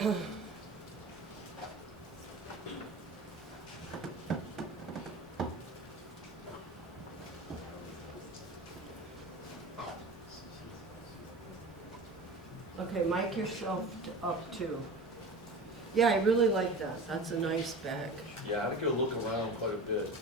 Okay, Mike, you're shelved up too. Yeah, I really like that. That's a nice bag. Yeah, I had to go look around quite a bit.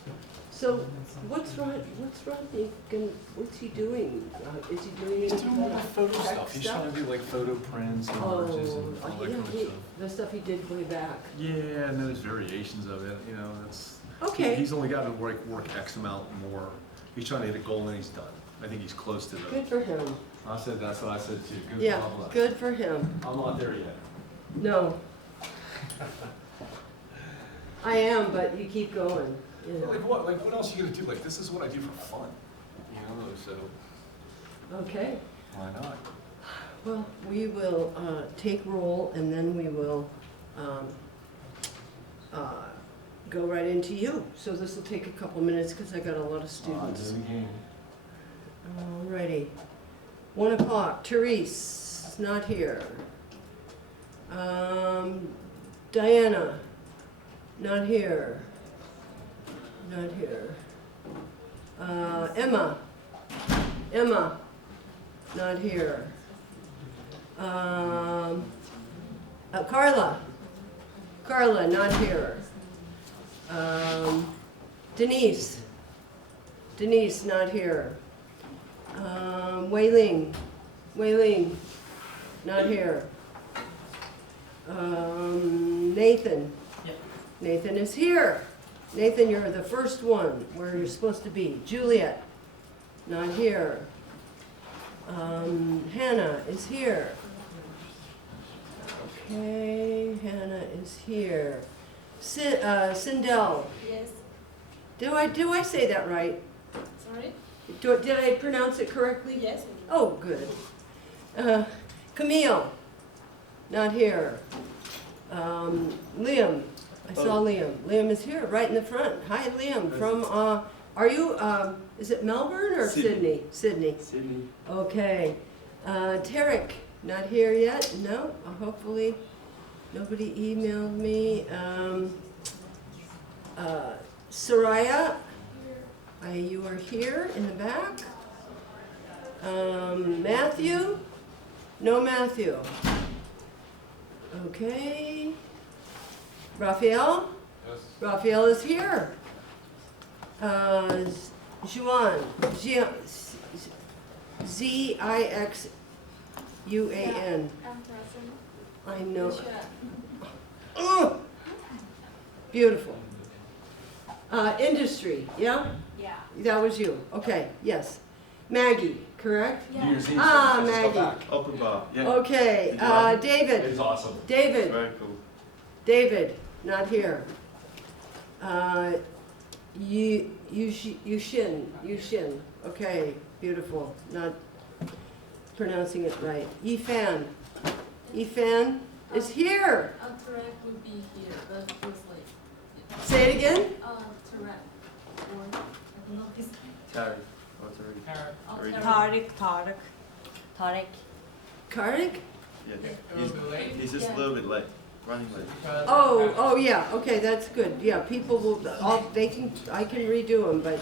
So what's Rodney, what's he doing? Is he doing He's anything doing all the like photo tech stuff. He's trying to do like photo prints and merges and all that yeah, kind of stuff. the stuff he did way back. Yeah, and then there's variations of it, you know, that's. Okay. He's only got to work X amount more. He's trying to hit a goal and he's done. I think he's close to the. Good for him. I said, that's what I said too. Good Yeah, blah, blah. good for him. I'm not there yet. No. I am, but you keep going. You know. Like what else are you gonna do? Like, this is what I do for fun, you know, so. Okay. Why not? Well, we will take roll and then we will go right into you. So this will take a couple minutes because I got a lot of students. Alrighty. 1 o'clock. Therese is not here. Diana, not here. Not here. Emma, not here. Carla, not here. Denise, not here. Wei Ling, not here. Nathan, Nathan is here. Nathan, you're the first one where you're supposed to be. Juliet, not here. Hannah is here. Okay, Hannah is here. Sindel. Yes. Do I say that right? Sorry? Did I pronounce it correctly? Yes. Oh, good. Camille, not here. Liam, I saw Liam. Liam is here, right in the front. Hi, Liam, from, are you, is it Melbourne or Sydney? Sydney. Okay. Tarek, not here yet? No, hopefully nobody emailed me. Soraya, you are here in the back. Matthew? No Matthew. Okay. Raphael? Yes. Raphael is here. Juan, Zixuan. I'm present. I know. Sure. Oh, beautiful. Industry, yeah? Yeah. That was you. Okay, yes. Maggie, correct? Yeah. Maggie. Open bar. Yeah. Okay, Good job. David. It's awesome. David, Very cool. not here. Yushin. Okay, beautiful. Not pronouncing it right. Ifan is here. Tarek would be here, but it was late. Say it again. Tarek. Or, I don't know his name. Terry. Oh, Terry. Oh, Tarek. Tarek. Kartik? Yeah. He's just a little bit late. Running late. Oh, yeah. Okay, that's good. Yeah, people will. I can redo them, but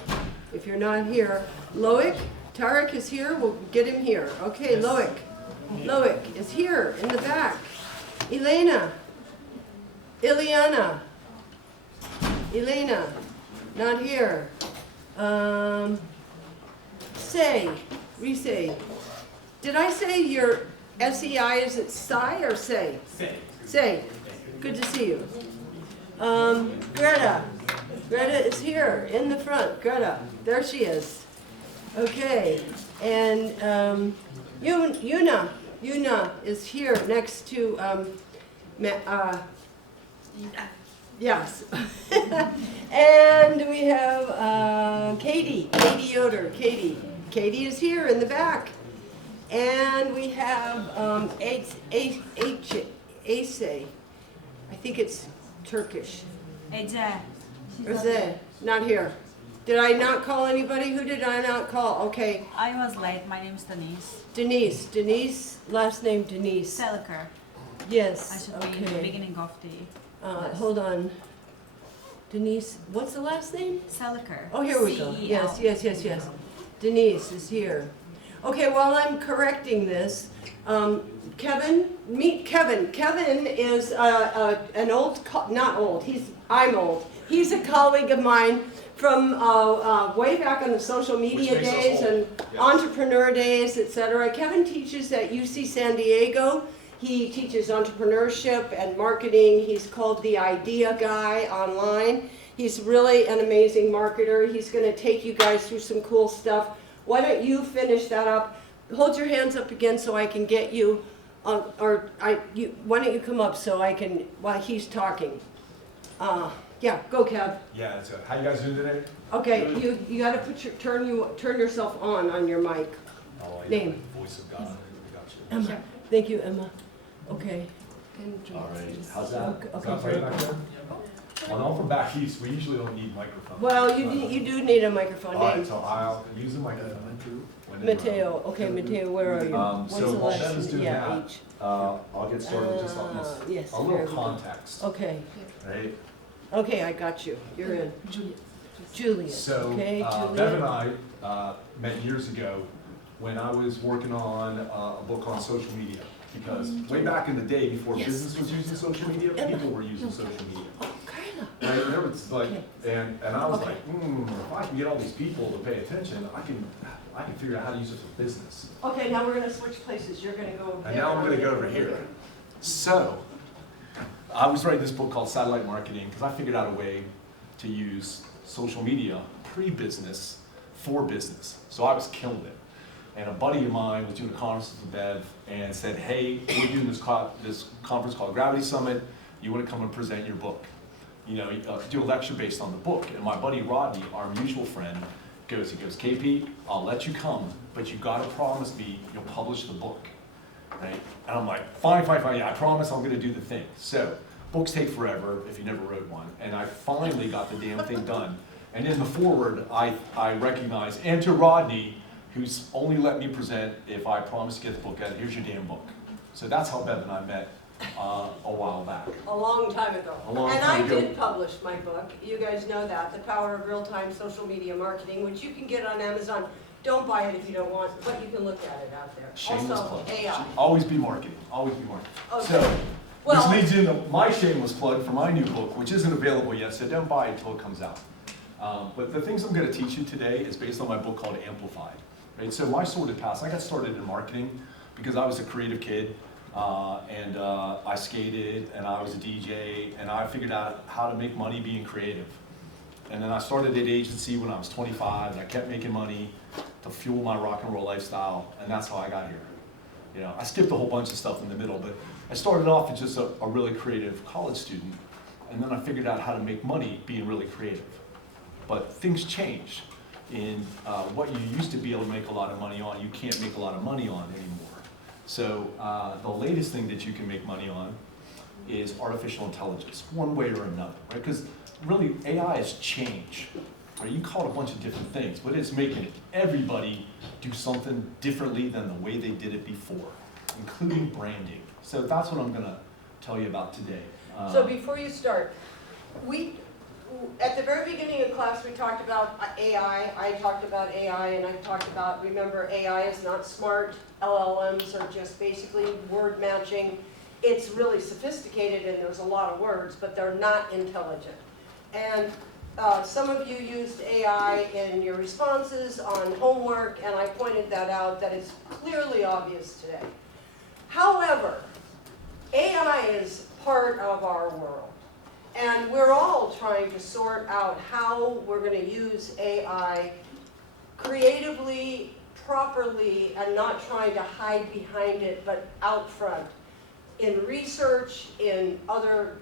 if you're not here, Loic, Tarek is here. We'll get him here. Okay, yes. Loic is here in the back. Elena, not here. Say. Did I say your SEI is it Sai or Say? Say. Good to see you. Greta is here in the front. Greta, there she is. Okay, and Yuna is here next to yes. And we have Katie Yoder. Katie is here in the back. And we have Ace. I think it's Turkish. Eze, not here. Did I not call anybody? Who did I not call? Okay. I was late. My name is Denise. Denise, last name Denise. Seliker. Yes, I should be in the okay. beginning of the Hold on. Denise, what's the last name? Seliker. Oh, here we go. Yes. Denise is here. Okay, while I'm correcting this, Kevin, meet Kevin. Kevin is an old, not old, I'm old. He's a colleague of mine from way back on the social media Which makes us days old. and Yeah. entrepreneur days, etc. Kevin teaches at UC San Diego. He teaches entrepreneurship and marketing. He's called the Idea Guy online. He's really an amazing marketer. He's going to take you guys through some cool stuff. Why don't you finish that up? Hold your hands up again so I can get you, why don't you come up so I can, while he's talking. Yeah, go Kev. Yeah, so how you guys doing today? Okay, you got to put turn yourself on your mic. Oh, yeah, Name. Voice of God. I got you. Emma. Thank you, Emma. Okay. All right, how's that? Okay, Is that okay. right back there? Well, I'm from back east, we usually don't need microphones. Well, you do need a microphone. All right, Name. so I'll use the microphone. when in Mateo. Okay, Mateo, where are you? What's So the while last Kevin's doing yeah, that, H. I'll get started with just on this. Yes, A little very good. context, Okay. right? Okay, I got you. You're in. Juliet. So, Okay, Bev Juliet. and I met years ago when I was working on a book on social media. Because way back in the day, before Yes. business was using social media, people were using social media. Oh, kinda. Right, and there was like, Okay. and I was Okay. like, if I can get all these people to pay attention, I can figure out how to use it for business. Okay, now we're gonna switch places. You're gonna go over there. And now I'm gonna go over here. So, I was writing this book called Satellite Marketing because I figured out a way to use social media pre-business for business. So I was killing it. And a buddy of mine was doing a conference with Bev and said, hey, we're doing this conference called Gravity Summit. You want to come and present your book? You know, do a lecture based on the book. And my buddy Rodney, our mutual friend, he goes, KP, I'll let you come, but you got to promise me you'll publish the book. Right? And I'm like, fine, yeah, I promise I'm gonna do the thing. So, books take forever if you never wrote one. And I finally got the damn thing done. And in the foreword, I recognize, and to Rodney, who's only let me present if I promise to get the book out, here's your damn book. So that's how Bev and I met a while back. A long time ago. A long And time I ago. did publish my book. You guys know that, The Power of Real-Time Social Media Marketing, which you can get on Amazon. Don't buy it if you don't want, but you can look at it out there. Shameless Also, plug. AI. Always be marketing, always be marketing. Okay. So, Well- which leads into my shameless plug for my new book, which isn't available yet, so don't buy it until it comes out. But the things I'm gonna teach you today is based on my book called Amplified. Right? So my sordid past, I got started in marketing because I was a creative kid, and I skated, and I was a DJ, and I figured out how to make money being creative. And then I started an agency when I was 25, and I kept making money to fuel my rock and roll lifestyle, and that's how I got here. You know, I skipped a whole bunch of stuff in the middle, but I started off as just a really creative college student, and then I figured out how to make money being really creative. But things change. In what you used to be able to make a lot of money on, you can't make a lot of money on anymore. So the latest thing that you can make money on is artificial intelligence, one way or another, right? Because really, AI is change. Right? You call it a bunch of different things, but it's making everybody do something differently than the way they did it before, including branding. So that's what I'm gonna tell you about today. So before you start, at the very beginning of class, we talked about AI. I talked about AI, and I talked about, remember, AI is not smart. LLMs are just basically word matching. It's really sophisticated, and there's a lot of words, but they're not intelligent. And some of you used AI in your responses on homework, and I pointed that out, that it's clearly obvious today. However, AI is part of our world. And we're all trying to sort out how we're going to use AI creatively, properly, and not trying to hide behind it, but out front, in research, in other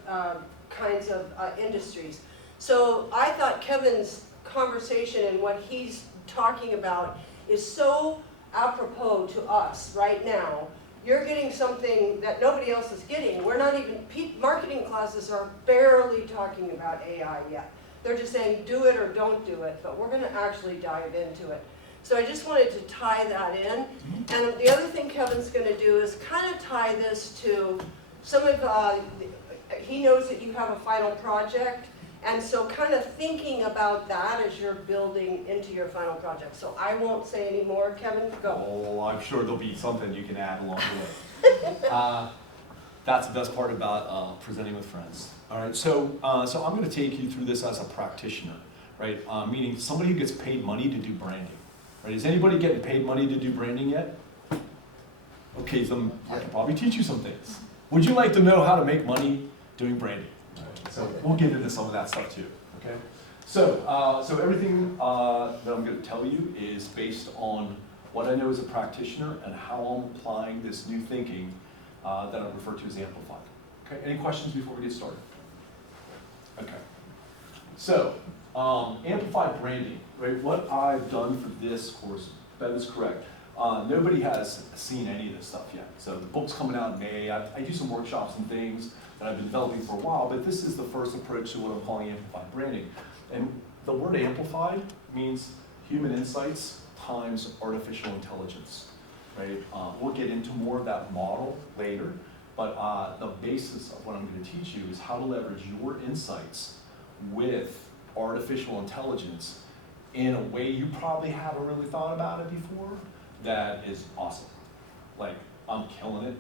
kinds of industries. So I thought Kevin's conversation and what he's talking about is so apropos to us right now. You're getting something that nobody else is getting. We're not even, marketing classes are barely talking about AI yet. They're just saying do it or don't do it, but we're going to actually dive into it. So I just wanted to tie that in. And the other thing Kevin's going to do is kind of tie this to some of, he knows that you have a final project, and so kind of thinking about that as you're building into your final project. So I won't say any more. Kevin, go. Oh, I'm sure there'll be something you can add along the way. That's the best part about presenting with friends. All right, so I'm going to take you through this as a practitioner, right? Meaning somebody who gets paid money to do branding. Right? Is anybody getting paid money to do branding yet? Okay, so I can probably teach you some things. Would you like to know how to make money doing branding? Right. So we'll get into some of that stuff too. Okay. So everything that I'm going to tell you is based on what I know as a practitioner and how I'm applying this new thinking that I refer to as amplified. Okay. Any questions before we get started? Okay. So amplified branding. Right. What I've done for this course, that is correct. Nobody has seen any of this stuff yet. So the book's coming out in May. I do some workshops and things that I've been developing for a while, but this is the first approach to what I'm calling amplified branding. And the word amplified means human insights times artificial intelligence, right? We'll get into more of that model later, but the basis of what I'm going to teach you is how to leverage your insights with artificial intelligence in a way you probably haven't really thought about it before. That is awesome. Like, I'm killing it.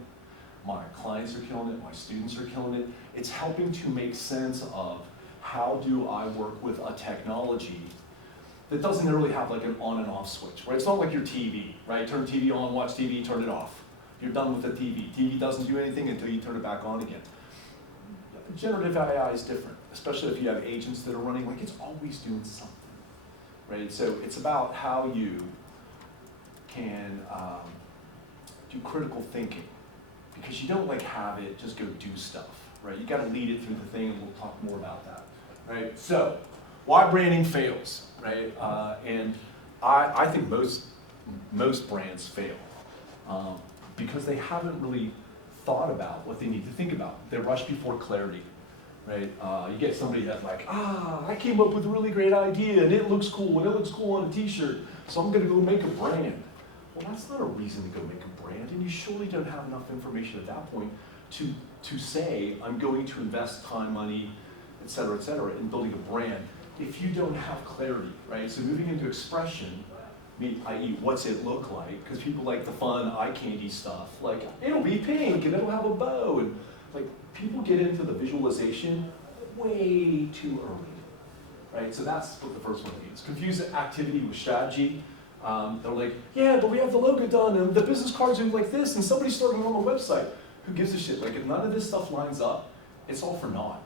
My clients are killing it. My students are killing it. It's helping to make sense of how do I work with a technology that doesn't really have like an on and off switch, right? It's not like your TV, right? Turn TV on, watch TV, turn it off. You're done with the TV. TV doesn't do anything until you turn it back on again. Generative AI is different, especially if you have agents that are running, like it's always doing something, right? So it's about how you can do critical thinking, because you don't like have it just go do stuff, right? You got to lead it through the thing, and we'll talk more about that, right? So, why branding fails, right? And I think most brands fail because they haven't really thought about what they need to think about. They rush before clarity, right? You get somebody that's like, I came up with a really great idea, and it looks cool, and it looks cool on a t-shirt, so I'm gonna go make a brand. Well, that's not a reason to go make a brand, and you surely don't have enough information at that point to say, I'm going to invest time, money, et cetera, in building a brand, if you don't have clarity, right? So moving into expression, i.e. what's it look like, because people like the fun eye candy stuff, like it'll be pink and it'll have a bow, and like people get into the visualization way too early, right? So that's what the first one means. Confuse activity with strategy. They're like, yeah, but we have the logo done, and the business cards are like this, and somebody's starting on the website. Who gives a shit? Like, if none of this stuff lines up, it's all for naught.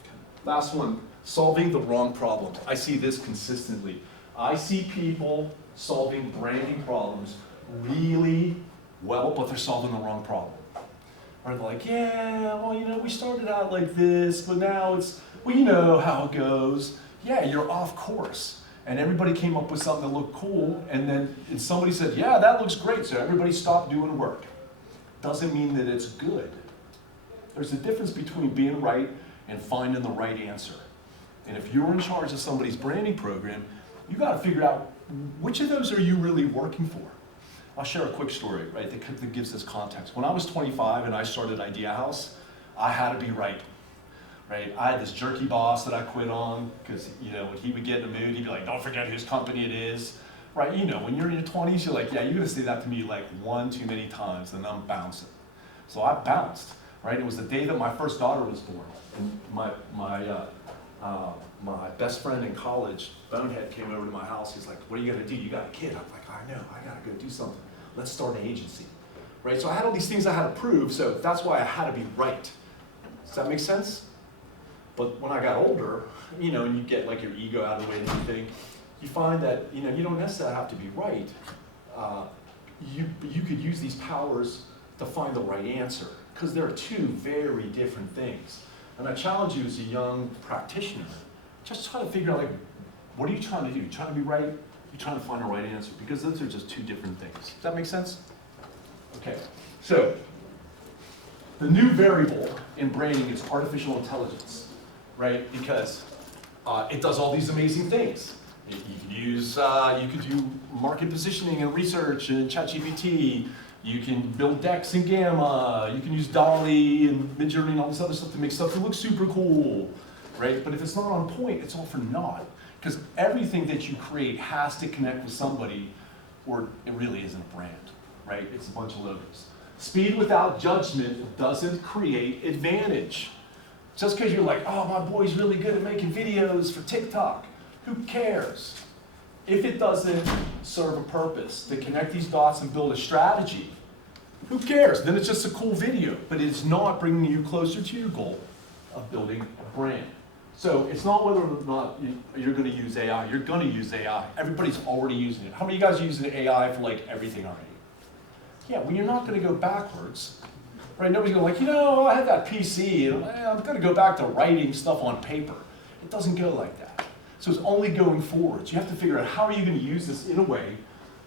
Okay. Last one, solving the wrong problems. I see this consistently. I see people solving branding problems really well, but they're solving the wrong problem. Or they're like, yeah, well, you know, we started out like this, but now it's, well, you know how it goes. Yeah, you're off course. And everybody came up with something that looked cool, and then somebody said, yeah, that looks great, so everybody stopped doing work. Doesn't mean that it's good. There's a difference between being right and finding the right answer. And if you're in charge of somebody's branding program, you got to figure out which of those are you really working for. I'll share a quick story, right, that gives this context. When I was 25 and I started Idea House, I had to be right. Right? I had this jerky boss that I quit on because, you know, when he would get in a mood, he'd be like, don't forget whose company it is. Right? You know, when you're in your 20s, you're like, yeah, you're going to say that to me like one too many times, and I'm bouncing. So I bounced, right? It was the day that my first daughter was born. And my best friend in college, Bonehead, came over to my house. He's like, what are you going to do? You got a kid. I'm like, I know, I got to go do something. Let's start an agency. Right? So I had all these things I had to prove, so that's why I had to be right. Does that make sense? But when I got older, you know, and you get like your ego out of the way and everything, you find that, you know, you don't necessarily have to be right. You could use these powers to find the right answer, because there are two very different things. And I challenge you as a young practitioner, just try to figure out, like, what are you trying to do? You trying to be right? You're trying to find the right answer, because those are just two different things. Does that make sense? Okay, so the new variable in branding is artificial intelligence. Right, because it does all these amazing things. You could do market positioning and research and ChatGPT. You can build decks in Gamma. You can use Dolly and Midjourney and all this other stuff to make stuff that looks super cool, right? But if it's not on point, it's all for naught. Because everything that you create has to connect with somebody, or it really isn't a brand, right? It's a bunch of logos. Speed without judgment doesn't create advantage. Just because you're like, oh, my boy's really good at making videos for TikTok, who cares? If it doesn't serve a purpose to connect these dots and build a strategy, who cares? Then it's just a cool video, but it's not bringing you closer to your goal of building a brand. So it's not whether or not you're going to use AI. You're going to use AI. Everybody's already using it. How many of you guys are using AI for like everything already? Yeah, well, you're not going to go backwards. Right? Nobody's going to I had that PC, and I'm going to go back to writing stuff on paper. It doesn't go like that. So it's only going forwards. You have to figure out how are you going to use this in a way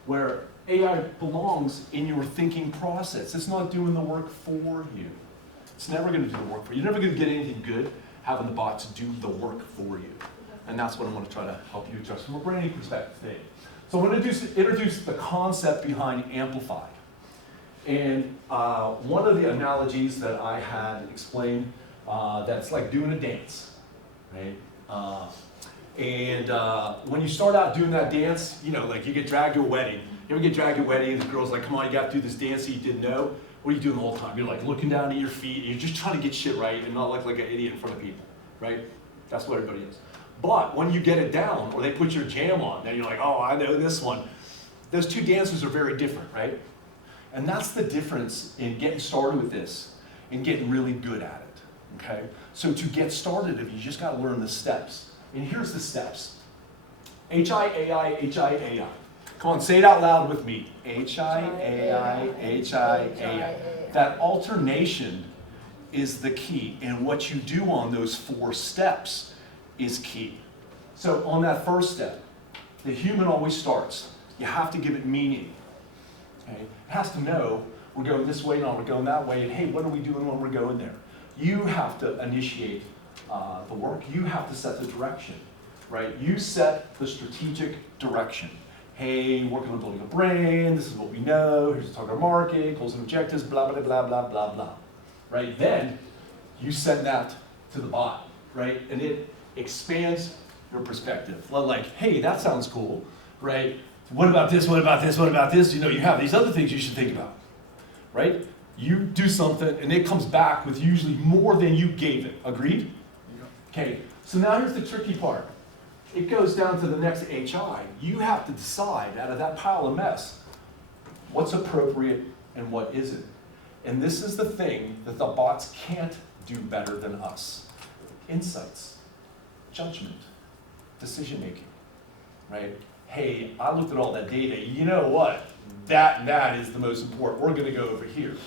where AI belongs in your thinking process. It's not doing the work for you. It's never going to do the work for you. You're never going to get anything good having the bots do the work for you. And that's what I want to try to help you address from a branding perspective today. So I'm going to introduce the concept behind amplify. And one of the analogies that I had explained, that's like doing a dance, right? When you start out doing that dance, like you get dragged to a wedding. You ever get dragged to a wedding and the girl's like, come on, you got to do this dance that you didn't know? What are you doing the whole time? You're like looking down at your feet, and you're just trying to get shit right and not look like an idiot in front of people, right? That's what everybody is. But when you get it down, or they put your jam on, then you're like, oh, I know this one. Those two dances are very different, right? And that's the difference in getting started with this and getting really good at it, okay? So to get started, you just got to learn the steps. And here's the steps. H-I-A-I, H-I-A-I. Come on, say it out loud with me. H-I-A-I, H-I-A-I. That alternation is the key. And what you do on those 4 steps is key. So on that first step, the human always starts. You have to give it meaning. Okay? It has to know we're going this way, no, we're going that way, and hey, what are we doing when we're going there? You have to initiate the work. You have to set the direction, right? You set the strategic direction. Hey, working on building a brand, this is what we know, here's the target market, goals and objectives, blah, blah, blah, blah, blah, blah, right? Then you send that to the bot, right? And it expands your perspective. Like, hey, that sounds cool, right? What about this, what about this, what about this? You have these other things you should think about, right? You do something and it comes back with usually more than you gave it, agreed? Okay, so now here's the tricky part. It goes down to the next HI. You have to decide out of that pile of mess, what's appropriate and what isn't. And this is the thing that the bots can't do better than us. Insights, judgment, decision making, right? Hey, I looked at all that data, you know what? That is the most important. We're gonna go over here.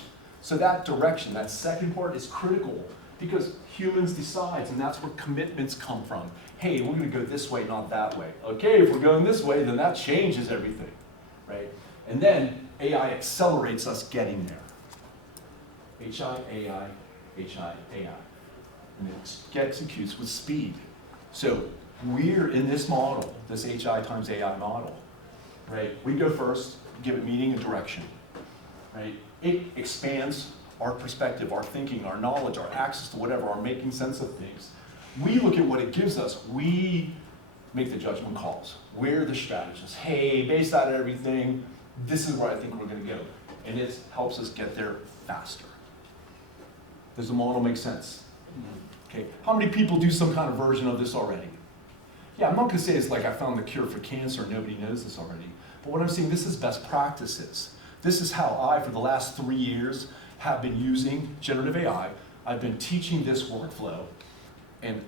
So that direction, that second part is critical because humans decides, and that's where commitments come from. Hey, we're gonna go this way, not that way. Okay, if we're going this way, then that changes everything, right? And then AI accelerates us getting there. H-I-A-I, H-I-A-I. And it executes with speed. So we're in this model, this HI times AI model, right? We go first, give it meaning and direction, right? It expands our perspective, our thinking, our knowledge, our access to whatever, our making sense of things. We look at what it gives us. We make the judgment calls. We're the strategists. Hey, based on everything, this is where I think we're going to go. And it helps us get there faster. Does the model make sense? Okay. How many people do some kind of version of this already? Yeah, I'm not going to say it's like I found the cure for cancer. Nobody knows this already. But what I'm saying, this is best practices. This is how I, for the last 3 years, have been using generative AI. I've been teaching this workflow. And,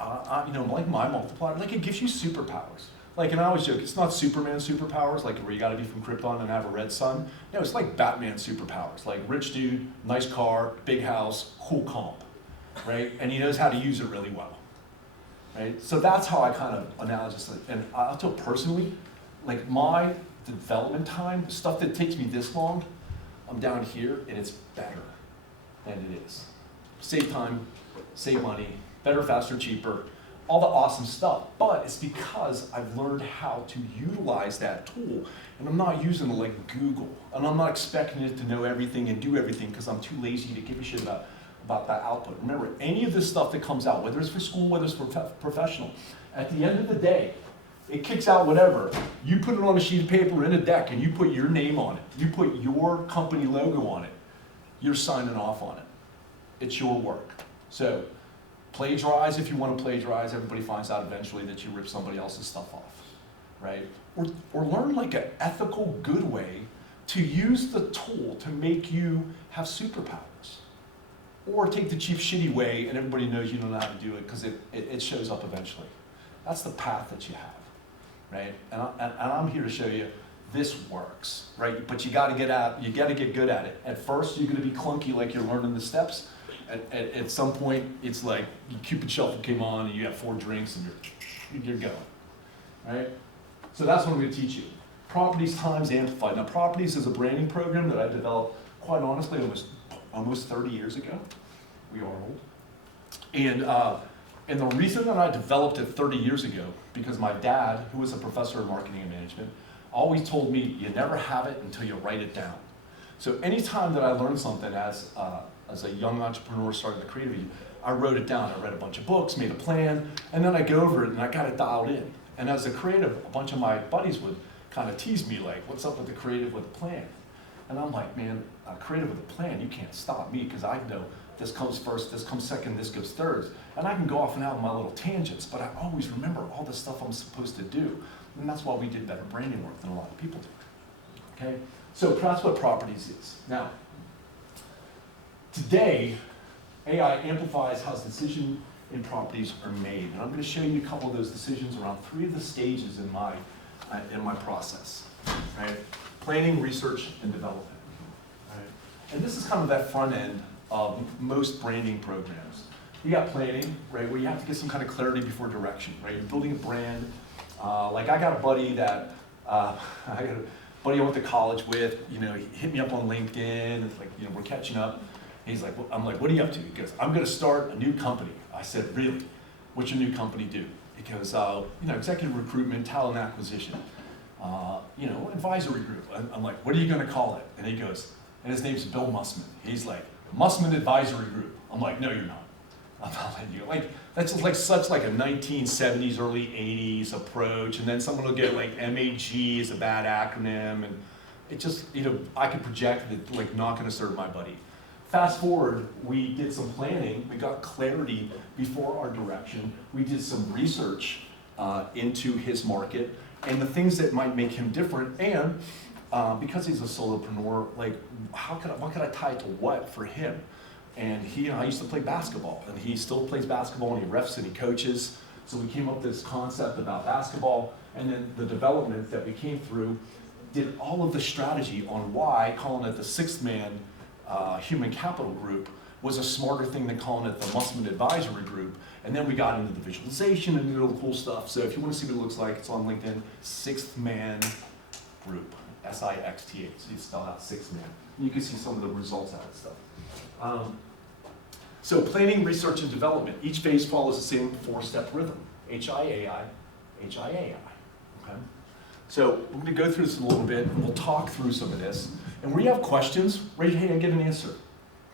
like my multiplier, like it gives you superpowers. Like, and I always joke, it's not Superman superpowers, like where you gotta be from Krypton and have a red sun. No, it's like Batman superpowers. Like rich dude, nice car, big house, cool comp, right? And he knows how to use it really well, right? So that's how I kind of analogize it. And I'll tell personally, like my development time, stuff that takes me this long, I'm down here and it's better than it is. Save time, save money, better, faster, cheaper. all the awesome stuff, but it's because I've learned how to utilize that tool, and I'm not using it like Google, and I'm not expecting it to know everything and do everything because I'm too lazy to give a shit about that output. Remember, any of this stuff that comes out, whether it's for school, whether it's for professional, at the end of the day, it kicks out whatever. You put it on a sheet of paper in a deck and you put your name on it. You put your company logo on it. You're signing off on it. It's your work. So plagiarize if you want to plagiarize. Everybody finds out eventually that you rip somebody else's stuff off, right? Or learn like an ethical, good way to use the tool to make you have superpowers. Or take the cheap, shitty way and everybody knows you don't know how to do it because it shows up eventually. That's the path that you have, right? And I'm here to show you this works, right? But you got to get good at it. At first, you're going to be clunky like you're learning the steps. At some point, it's like Cupid Shuffle came on and you have 4 drinks and you're going, right? So that's what I'm going to teach you. Properties times amplified. Now, Properties is a branding program that I developed, quite honestly, almost 30 years ago. We are old. And the reason that I developed it 30 years ago, because my dad, who was a professor of marketing and management, always told me, you never have it until you write it down. So anytime that I learned something as a young entrepreneur starting the creative, I wrote it down. I read a bunch of books, made a plan, and then I go over it and I got it dialed in. And as a creative, a bunch of my buddies would kind of tease me like, what's up with the creative with the plan? And I'm like, man, creative with a plan, you can't stop me because I know this comes first, this comes second, this goes third. And I can go off and out on my little tangents, but I always remember all the stuff I'm supposed to do. And that's why we did better branding work than a lot of people do. Okay? So that's what Properties is. Now, today, AI amplifies how decisions in properties are made. And I'm going to show you a couple of those decisions around 3 of the stages in my process. Right? Planning, research, and development. Right? And this is kind of that front end of most branding programs. You got planning, right, where you have to get some kind of clarity before direction, right? You're building a brand. Like I got a buddy that I went to college with. You know, he hit me up on LinkedIn. It's like, you know, we're catching up. He's like, I'm like, what are you up to? He goes, I'm going to start a new company. I said, really? What's your new company do? He goes, you know, executive recruitment, talent acquisition. You know, advisory group. I'm like, what are you going to call it? And he goes, and his name's Bill Mussman. He's like, Mussman Advisory Group. I'm like, no, you're not. I'm not letting you. Like, that's just like such like a 1970s, early 80s approach. And then someone will get like MAG is a bad acronym. And it just, you know, I could project that like not going to serve my buddy. Fast forward, we did some planning. We got clarity before our direction. We did some research into his market and the things that might make him different. And because he's a solopreneur, like what could I tie to what for him? And he and I used to play basketball, and he still plays basketball, and he refs and he coaches. So we came up with this concept about basketball, and then the development that we came through did all of the strategy on why calling it the Sixth Man Human Capital Group was a smarter thing than calling it the Mussman Advisory Group. And then we got into the visualization and all the cool stuff. So if you want to see what it looks like, it's on LinkedIn, Sixth Man Group, S-I-X-T-H. So you spell out Sixth Man. And you can see some of the results out of stuff. So planning, research, and development. Each phase follows the same 4-step rhythm. HIAI, HIAI. Okay? So we're going to go through this a little bit, and we'll talk through some of this. And where you have questions, raise your hand and get an answer.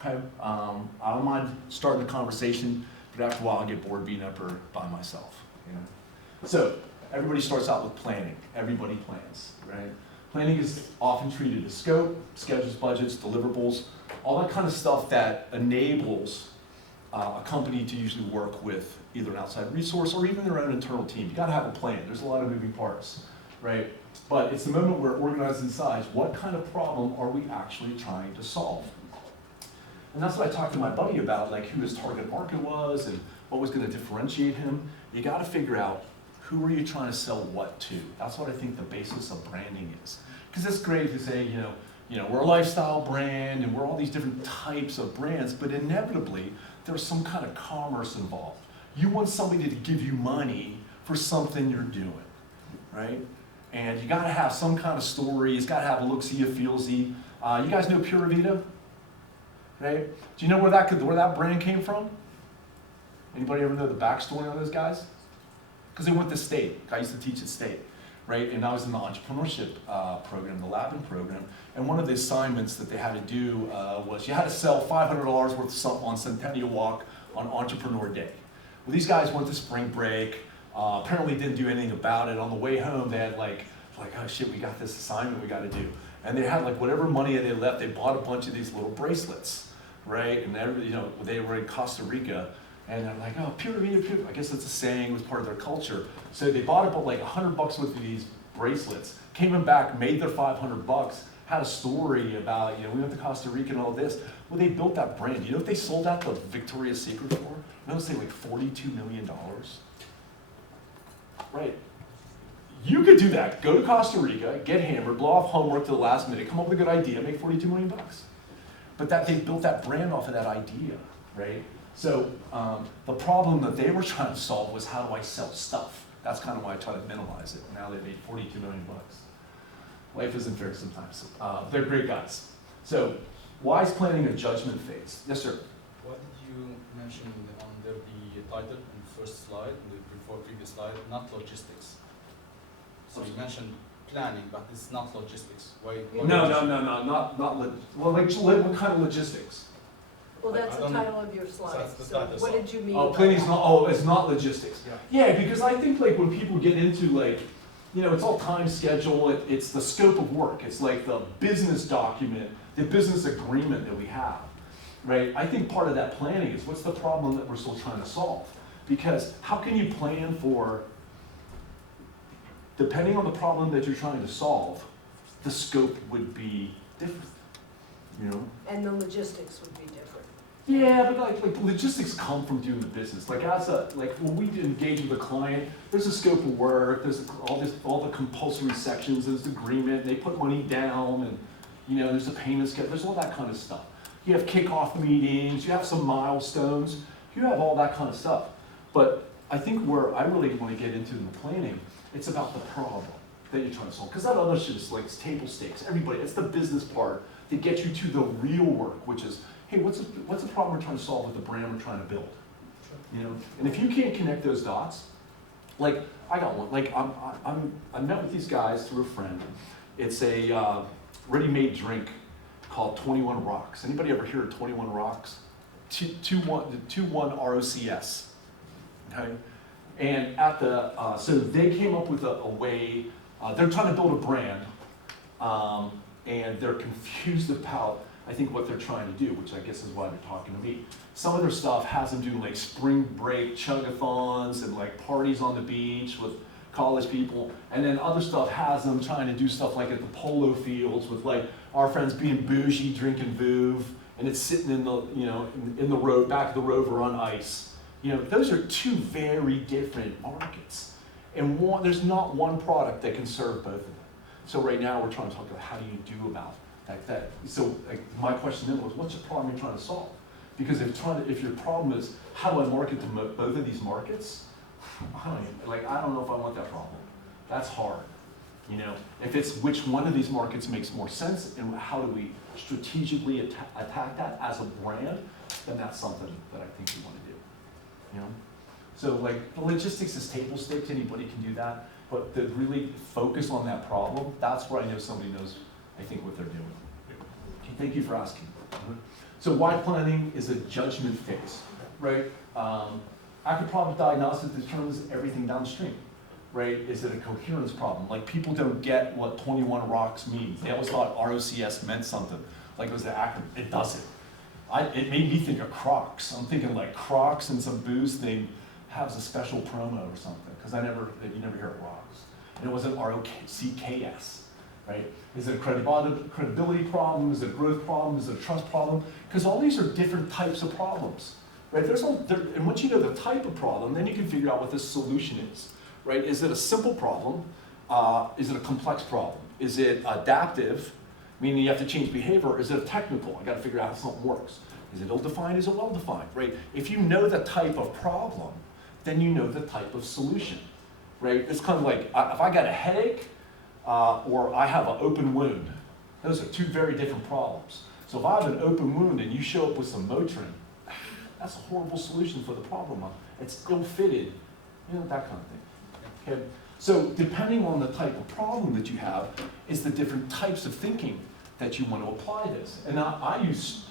Okay? I don't mind starting the conversation, but after a while I'll get bored being up or by myself. You know? So everybody starts out with planning. Everybody plans, right? Planning is often treated as scope, schedules, budgets, deliverables, all that kind of stuff that enables a company to usually work with either an outside resource or even their own internal team. You gotta have a plan. There's a lot of moving parts, right? But it's the moment where organized and decides what kind of problem are we actually trying to solve. And that's what I talked to my buddy about, like who his target market was and what was gonna differentiate him. You gotta figure out who are you trying to sell what to. That's what I think the basis of branding is. Because it's great to say, you know, we're a lifestyle brand and we're all these different types of brands, but inevitably there's some kind of commerce involved. You want somebody to give you money for something you're doing, right? And you gotta have some kind of story. It's gotta have a look-see, a feel-see. You guys know Pura Vida, right? Do you know where that brand came from? Anybody ever know the backstory on those guys? because they went to state. I used to teach at state, right? And I was in the entrepreneurship program, the Lappin program, and one of the assignments that they had to do was you had to sell $500 worth of something on Centennial Walk on Entrepreneur Day. Well, these guys went to spring break, apparently didn't do anything about it. On the way home, they had like, oh shit, we got this assignment we got to do. And they had like whatever money they left, they bought a bunch of these little bracelets, right? And they were in Costa Rica, and they're like, oh, peer. I guess that's a saying, it was part of their culture. So they bought about like $100 worth of these bracelets, came back, made their $500, had a story about, we went to Costa Rica and all this. Well, they built that brand. You know what they sold out to Victoria's Secret for? I want to say like $42 million. Right. You could do that. Go to Costa Rica, get hammered, blow off homework to the last minute, come up with a good idea, make $42 million. But they built that brand off of that idea, right? So the problem that they were trying to solve was, how do I sell stuff? That's kind of why I try to minimize it. Now they made $42 million. Life isn't fair sometimes. They're great guys. So wise planning a judgment phase. Yes, sir. What did you mention under the title in the first slide, before previous slide, not logistics? So you mentioned planning, but it's not logistics. Why No, not well, like what kind of logistics? Well, that's I the don't know. title of your slide. That's the So title, what so- did you mean? Oh, by planning's that? not. Oh, it's not logistics. Yeah, because I think like when people get into like, it's all time schedule. It's the scope of work. It's like the business document, the business agreement that we have, right? I think part of that planning is, what's the problem that we're still trying to solve? Because how can you plan for, depending on the problem that you're trying to solve, the scope would be different, And the logistics would be different. Yeah, but like logistics come from doing the business. Like when we engage with a client, there's a scope of work, there's all the compulsory sections, there's the agreement, they put money down, and there's a payment schedule, there's all that kind of stuff. You have kickoff meetings, you have some milestones, you have all that kind of stuff. But I think where I really want to get into in the planning, it's about the problem that you're trying to solve. Because that other shit is like, it's table stakes. Everybody, it's the business part that gets you to the real work, which is, hey, what's the problem we're trying to solve with the brand we're trying to build? And if you can't connect those dots, like I got one. Like I met with these guys through a friend. It's a ready-made drink called 21 Rocks. Anybody ever hear of 21 Rocks? 21 ROCS. Okay. And at so they came up with a way. They're trying to build a brand, and they're confused about, I think, what they're trying to do, which I guess is why they're talking to me. Some of their stuff has them doing like spring break chug-a-thons and like parties on the beach with college people, and then other stuff has them trying to do stuff like at the polo fields with like our friends being bougie, drinking Vouv, and it's sitting in the in the road, back of the Rover on ice. Those are two very different markets, and there's not one product that can serve both of them. So right now we're trying to talk about, how do you do about that. So like, my question then was, what's the problem you're trying to solve? Because if your problem is, how do I market to both of these markets? I don't know if I want that problem. That's hard. If it's which one of these markets makes more sense and how do we strategically attack that as a brand, then that's something that I think we want to do. So like the logistics is table stakes, anybody can do that, but to really focus on that problem, that's where I know somebody knows, I think, what they're doing. Okay, thank you for asking. So why planning is a judgment phase, right? Accurate problem diagnosis determines everything downstream, right? Is it a coherence problem? Like people don't get what 21 Rocks means. They always thought ROCS meant something, like it was the acronym. It doesn't. It made me think of Crocs. I'm thinking like Crocs and some booze thing has a special promo or something, because you never hear of Rocks. And it wasn't ROCKS, right? Is it a credibility problem? Is it a growth problem? Is it a trust problem? Because all these are different types of problems, right? And once you know the type of problem, then you can figure out what the solution is, right? Is it a simple problem? Is it a complex problem? Is it adaptive, meaning you have to change behavior, or is it technical? I got to figure out how something works. Is it ill-defined? Is it well-defined, right? If you know the type of problem, then you know the type of solution, right? It's kind of like, if I got a headache, or I have an open wound, those are two very different problems. So if I have an open wound and you show up with some Motrin, that's a horrible solution for the problem. It's ill-fitted, that kind of thing. Okay? So depending on the type of problem that you have, is the different types of thinking that you want to apply this. And I use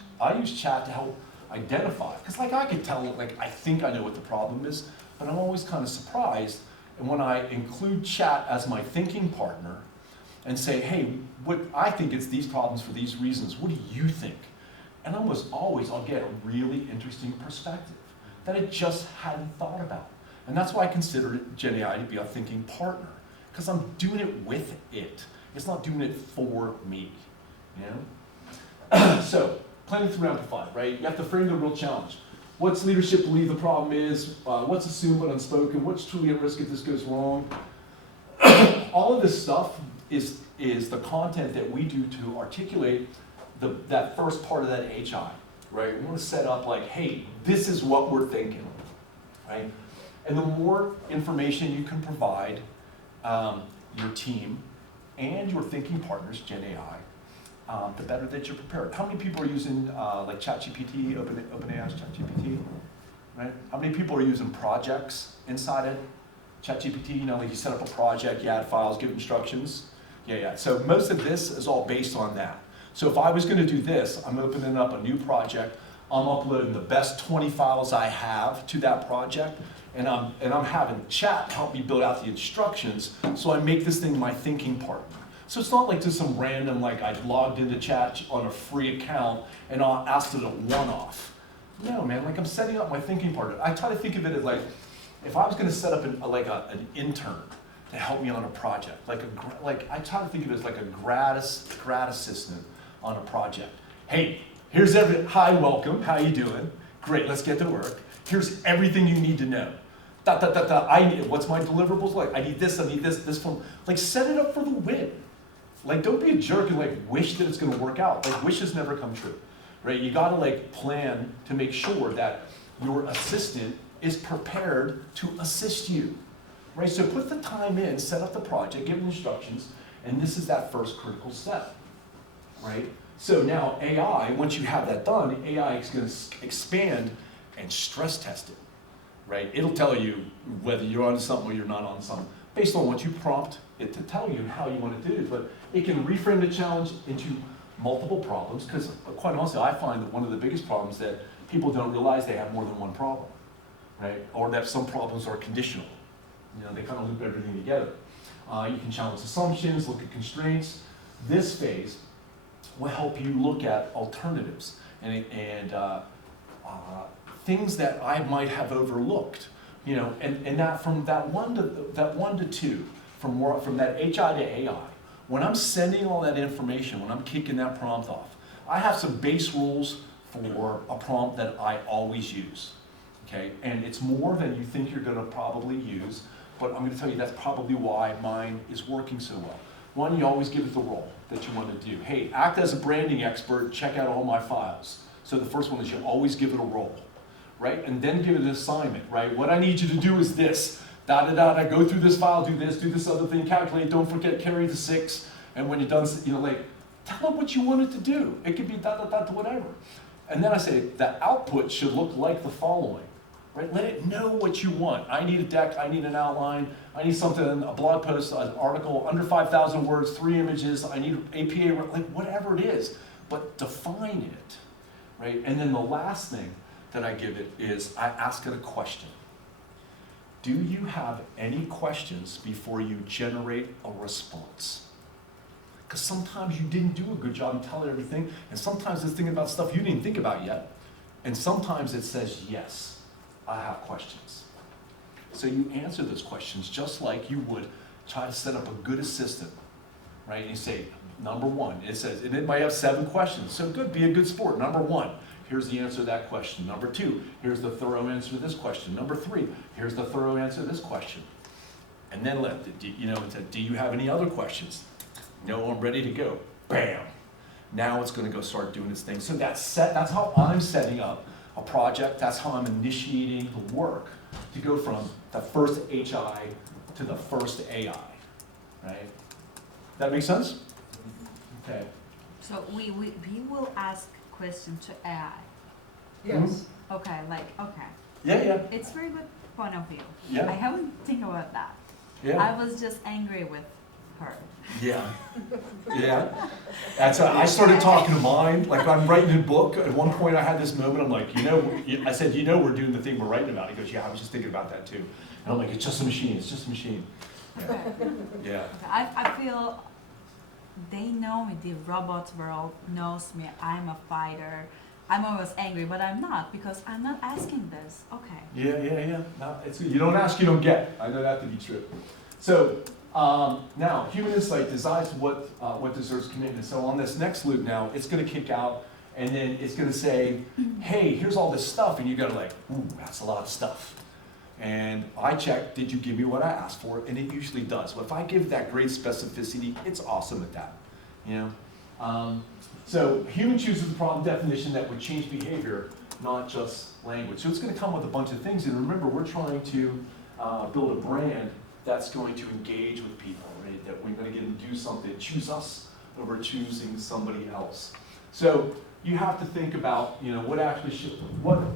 chat to help identify, because like I could tell, like I think I know what the problem is, but I'm always kind of surprised. And when I include chat as my thinking partner and say, hey, what I think it's these problems for these reasons, what do you think? And almost always I'll get a really interesting perspective that I just hadn't thought about. And that's why I consider Gen AI to be a thinking partner, because I'm doing it with it. It's not doing it for me, you know? So, planning through amplify, right? You have to frame the real challenge. What's leadership believe the problem is? What's assumed but unspoken? What's truly at risk if this goes wrong? All of this stuff is the content that we do to articulate that first part of that HI, right? We want to set up like, hey, this is what we're thinking, right? And the more information you can provide your team and your thinking partners, Gen AI, the better that you're prepared. How many people are using like ChatGPT, OpenAI's ChatGPT, right? How many people are using projects inside it? ChatGPT, you know, like you set up a project, you add files, give instructions. Yeah. So most of this is all based on that. So if I was going to do this, I'm opening up a new project. I'm uploading the best 20 files I have to that project, and I'm having chat help me build out the instructions, so I make this thing my thinking partner. So it's not like just some random, like I logged into chat on a free account and I'll ask it a one-off. No, man, like I'm setting up my thinking partner. I try to think of it as like, if I was going to set up an intern to help me on a project, like I try to think of it as like a grad assistant on a project. Hey, here's hi, welcome, how you doing? Great, let's get to work. Here's everything you need to know. What's my deliverables like? I need this from, like set it up for the win. Like don't be a jerk and like wish that it's gonna work out. Like wishes never come true, right? You gotta like plan to make sure that your assistant is prepared to assist you, right? So put the time in, set up the project, give them instructions, and this is that first critical step, right? So now AI, once you have that done, AI is gonna expand and stress test it, right? It'll tell you whether you're on something or you're not on something, based on what you prompt it to tell you how you want to do it. But it can reframe the challenge into multiple problems, because quite honestly, I find that one of the biggest problems that people don't realize they have more than one problem, right? Or that some problems are conditional. You know, they kind of loop everything together. You can challenge assumptions, look at constraints. This phase will help you look at alternatives and things that I might have overlooked, you know, and that from that one to two, from that HI to AI, when I'm sending all that information, when I'm kicking that prompt off, I have some base rules for a prompt that I always use, okay? And it's more than you think you're gonna probably use, but I'm gonna tell you that's probably why mine is working so well. One, you always give it the role that you want to do. Hey, act as a branding expert, check out all my files. So the first one is you always give it a role, right? And then give it an assignment, right? What I need you to do is this, I go through this file, do this other thing, calculate, don't forget, carry the 6, and when you're done, you know, like, tell it what you want it to do. It could be whatever. And then I say, the output should look like the following, right? Let it know what you want. I need a deck, I need an outline, I need something, a blog post, an article, under 5,000 words, 3 images, I need APA, like whatever it is, but define it, right? And then the last thing that I give it is I ask it a question. Do you have any questions before you generate a response? Because sometimes you didn't do a good job in telling everything, and sometimes it's thinking about stuff you didn't think about yet, and sometimes it says, yes, I have questions. So you answer those questions just like you would try to set up a good assistant, right? And you say, number 1, it says, and it might have 7 questions, so good, be a good sport. Number 1, here's the answer to that question. Number 2, here's the thorough answer to this question. Number 3, here's the thorough answer to this question. And then it said, do you have any other questions? No, I'm ready to go. Bam. Now it's going to go start doing its thing. So that's how I'm setting up a project. That's how I'm initiating the work to go from the first HI to the first AI, right? That make sense? Okay. So we will ask questions to AI. Yes. Okay, okay. Yeah. It's very good point of view. Yeah. I haven't think about that. Yeah. I was just angry with her. Yeah. Yeah. That's I started talking to mine, like I'm writing a book. At one point I had this moment, I'm like, I said, we're doing the thing we're writing about. He goes, yeah, I was just thinking about that too. And I'm like, it's just a machine, it's just a machine. Yeah. Okay. Yeah. I feel they know me, the robot world knows me. I'm a fighter. I'm always angry, but I'm not because I'm not asking this. Okay. Yeah. No, you don't ask, you don't get. I know that to be true. So now, human insight decides what deserves commitment. So on this next loop now, it's going to kick out, and then it's going to say, hey, here's all this stuff, and you go like, ooh, that's a lot of stuff. And I check, did you give me what I asked for? And it usually does. But if I give that great specificity, it's awesome at that. So human chooses the problem definition that would change behavior, not just language. So it's going to come with a bunch of things. And remember, we're trying to build a brand that's going to engage with people, right? That we're going to get them to do something, choose us over choosing somebody else. So you have to think about, what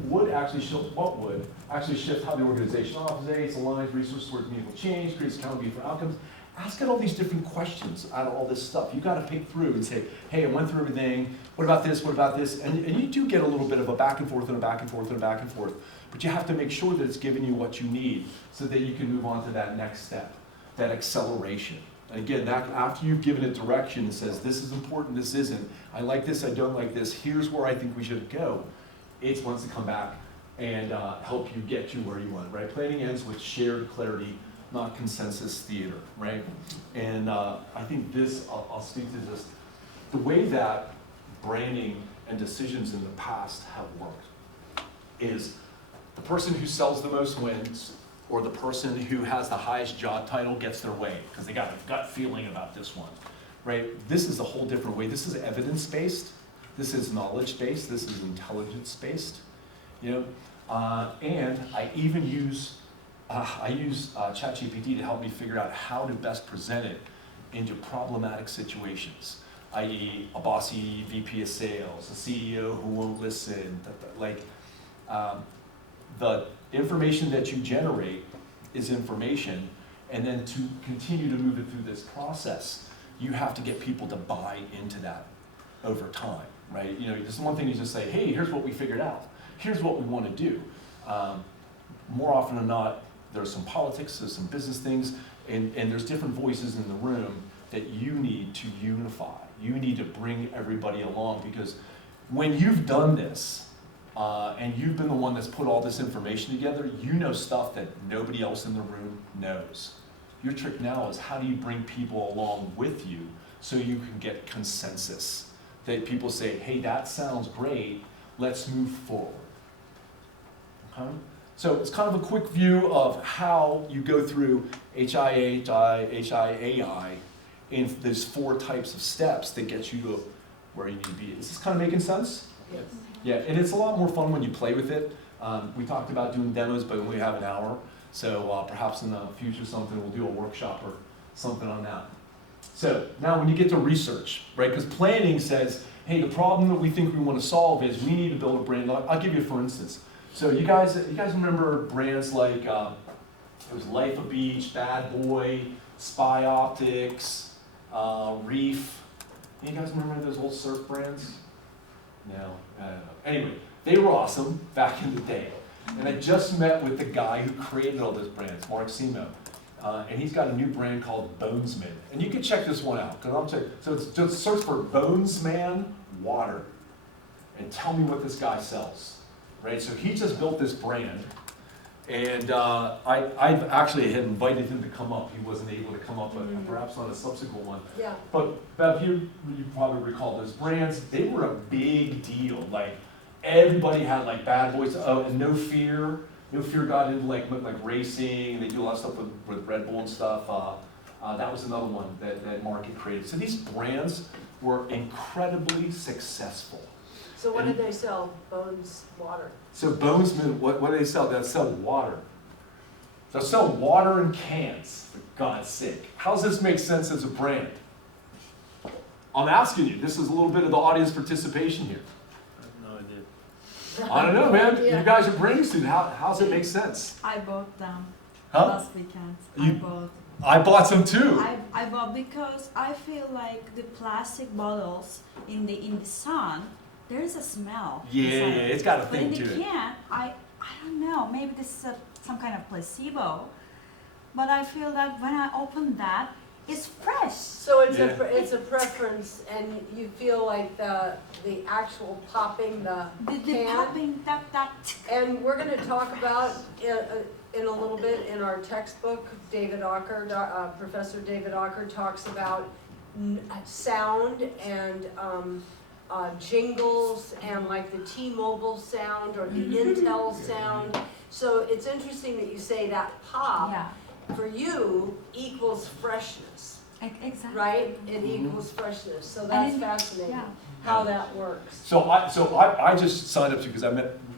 would actually shift how the organization operates, aligns resources towards meaningful change, creates accountability for outcomes. Ask it all these different questions out of all this stuff. You got to pick through and say, hey, I went through everything. What about this? What about this? And you do get a little bit of a back and forth and a back and forth and a back and forth. But you have to make sure that it's giving you what you need so that you can move on to that next step, that acceleration. And again, after you've given it direction and says, this is important, this isn't, I like this, I don't like this, here's where I think we should go, it wants to come back and help you get you where you want, right? Planning ends with shared clarity, not consensus theater, right? And I think this, I'll speak to this, the way that branding and decisions in the past have worked is the person who sells the most wins, or the person who has the highest job title gets their way, because they got a gut feeling about this one, right? This is a whole different way. This is evidence-based, this is knowledge-based, this is intelligence-based, and I even use ChatGPT to help me figure out how to best present it into problematic situations, i.e. a bossy VP of sales, a CEO who won't listen, the information that you generate is information, and then to continue to move it through this process, you have to get people to buy into that over time, right? This is one thing you just say, hey, here's what we figured out. Here's what we want to do. More often than not, there's some politics, there's some business things, and there's different voices in the room that you need to unify. You need to bring everybody along, because when you've done this, and you've been the one that's put all this information together, you know stuff that nobody else in the room knows. Your trick now is how do you bring people along with you so you can get consensus? That people say, hey, that sounds great, let's move forward. Okay? So it's kind of a quick view of how you go through HIAI in those 4 types of steps that get you to where you need to be. Is this kind of making sense? Yes. Yeah, and it's a lot more fun when you play with it. We talked about doing demos, but we only have an hour. So perhaps in the future we'll do a workshop or something on that. So now when you get to research, right? Because planning says, hey, the problem that we think we want to solve is we need to build a brand. I'll give you for instance. So you guys remember brands like, it was Life of Beach, Bad Boy, Spy Optics, Reef. You guys remember those old surf brands? No, I don't know. Anyway, they were awesome back in the day. And I just met with the guy who created all those brands, Mark Simo. And he's got a new brand called Bonesman. And you can check this one out. So it's just search for Bonesman Water. And tell me what this guy sells. Right? So he just built this brand. And I actually had invited him to come up. He wasn't able to come up, but perhaps on a subsequent one. Yeah. But Bev, you probably recall those brands. They were a big deal. Like everybody had like Bad Boys. Oh, and No Fear. No Fear got into like racing. They do a lot of stuff with Red Bull and stuff. That was another one that Mark had created. So these brands were incredibly successful. So what did they sell? Bones water. So Bonesman, what do they sell? They sell water. They'll sell water in cans, for God's sake. How does this make sense as a brand? I'm asking you. This is a little bit of the audience participation here. I have no idea. I don't know, man. Yeah. You guys are branding students. How does it make sense? I bought them Huh? last weekend. I You- bought I bought some too. I bought because I feel like the plastic bottles in the sun, there's a smell. Yeah, inside. it's got a But thing in to the it. can, I don't know. Maybe this is some kind of placebo, but I feel that when I open that, it's fresh. So it's Yeah. it's a preference, and you feel like the actual popping the The can. popping that. And we're going to talk about in a little bit in our textbook. David Ocker, Professor David Ocker talks about sound and jingles and like the T-Mobile sound or the Intel sound. So it's interesting that you say that pop Yeah, for you equals freshness, exactly. right? It equals freshness. So And that's it- fascinating Yeah. how that works. So I just signed up to because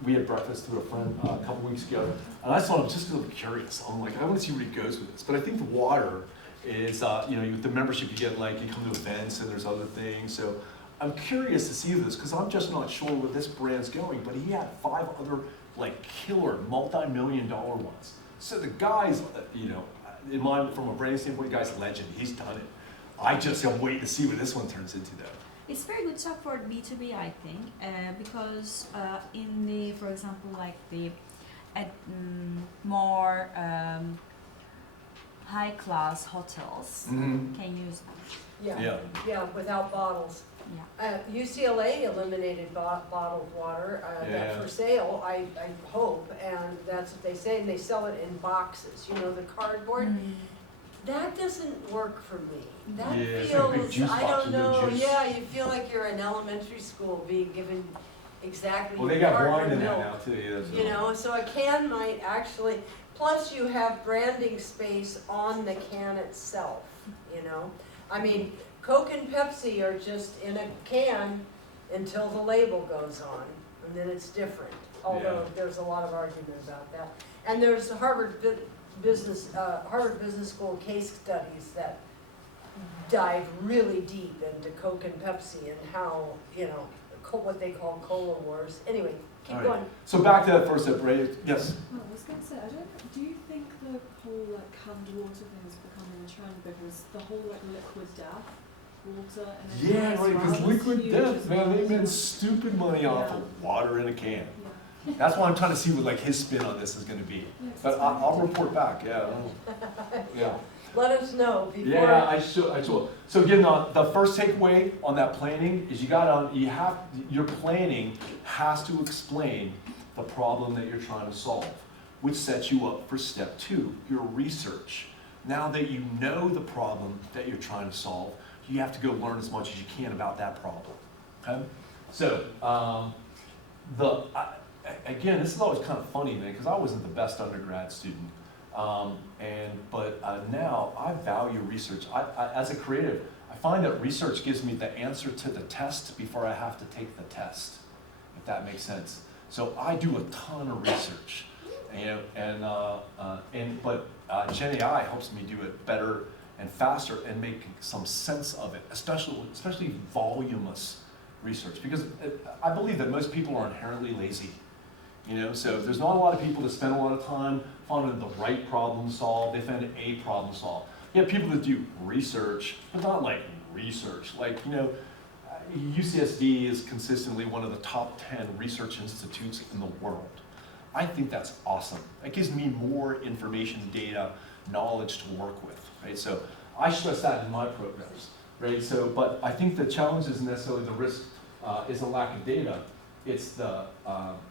we had breakfast with a friend a couple weeks ago, and I saw him just because I'm curious. I'm like, I want to see where he goes with this. But I think the water is, with the membership you get, like you come to events and there's other things. So I'm curious to see this because I'm just not sure where this brand's going. But he had 5 other like killer multi-million-dollar ones. So the guy's, from a brand standpoint, the guy's a legend. He's done it. I just am waiting to see what this one turns into though. It's very good stuff for B2B, I think, because for example, like more high-class hotels Mm-hmm. can use them. Yeah, without bottles. Yeah. UCLA eliminated bottled water, Yeah. that for sale, I hope, and that's what they say, and they sell it in boxes, the cardboard. Mm. That doesn't work for me. That Yeah, it's like a big feels, juice I box don't with no know, juice. yeah, you feel like you're in elementary school being given exactly Well, they your got carton wine of in that milk. now too. Yeah, so. So a can might actually, plus you have branding space on the can itself, I mean, Coke and Pepsi are just in a can until the label goes on, and then it's different. Although there's a lot of argument about that. And there's Harvard Business School case studies that dive really deep into Coke and Pepsi and how, what they call cola wars. Anyway, keep All right. going. So back to that first step, right? Yes. Oh, I was going to say, do you think the whole canned water thing is becoming a trend because the whole liquid death water and then Yeah, gas right, because rather is liquid huge death, as man, well, they so- made stupid money off Yeah. of water in a can. Yeah. That's why I'm trying to see what his spin on this is gonna be. Yeah, 'cause But it's I'll very report back, yeah. Yeah. Let us know before. Yeah, I should. So again, the first takeaway on that planning is your planning has to explain the problem that you're trying to solve, which sets you up for step 2, your research. Now that you know the problem that you're trying to solve, you have to go learn as much as you can about that problem. Okay? So, again, this is always kind of funny, man, because I wasn't the best undergrad student. But now I value research. As a creative, I find that research gives me the answer to the test before I have to take the test, if that makes sense. So I do a ton of research, but Gen AI helps me do it better and faster and make some sense of it, especially voluminous research, because I believe that most people are inherently lazy. So there's not a lot of people that spend a lot of time finding the right problem solved. They find a problem solved. You have people that do research, but not like research. UCSD is consistently one of the top 10 research institutes in the world. I think that's awesome. That gives me more information, data, knowledge to work with, right? So I stress that in my programs, right? So, but I think the challenge isn't necessarily the risk, is a lack of data. It's the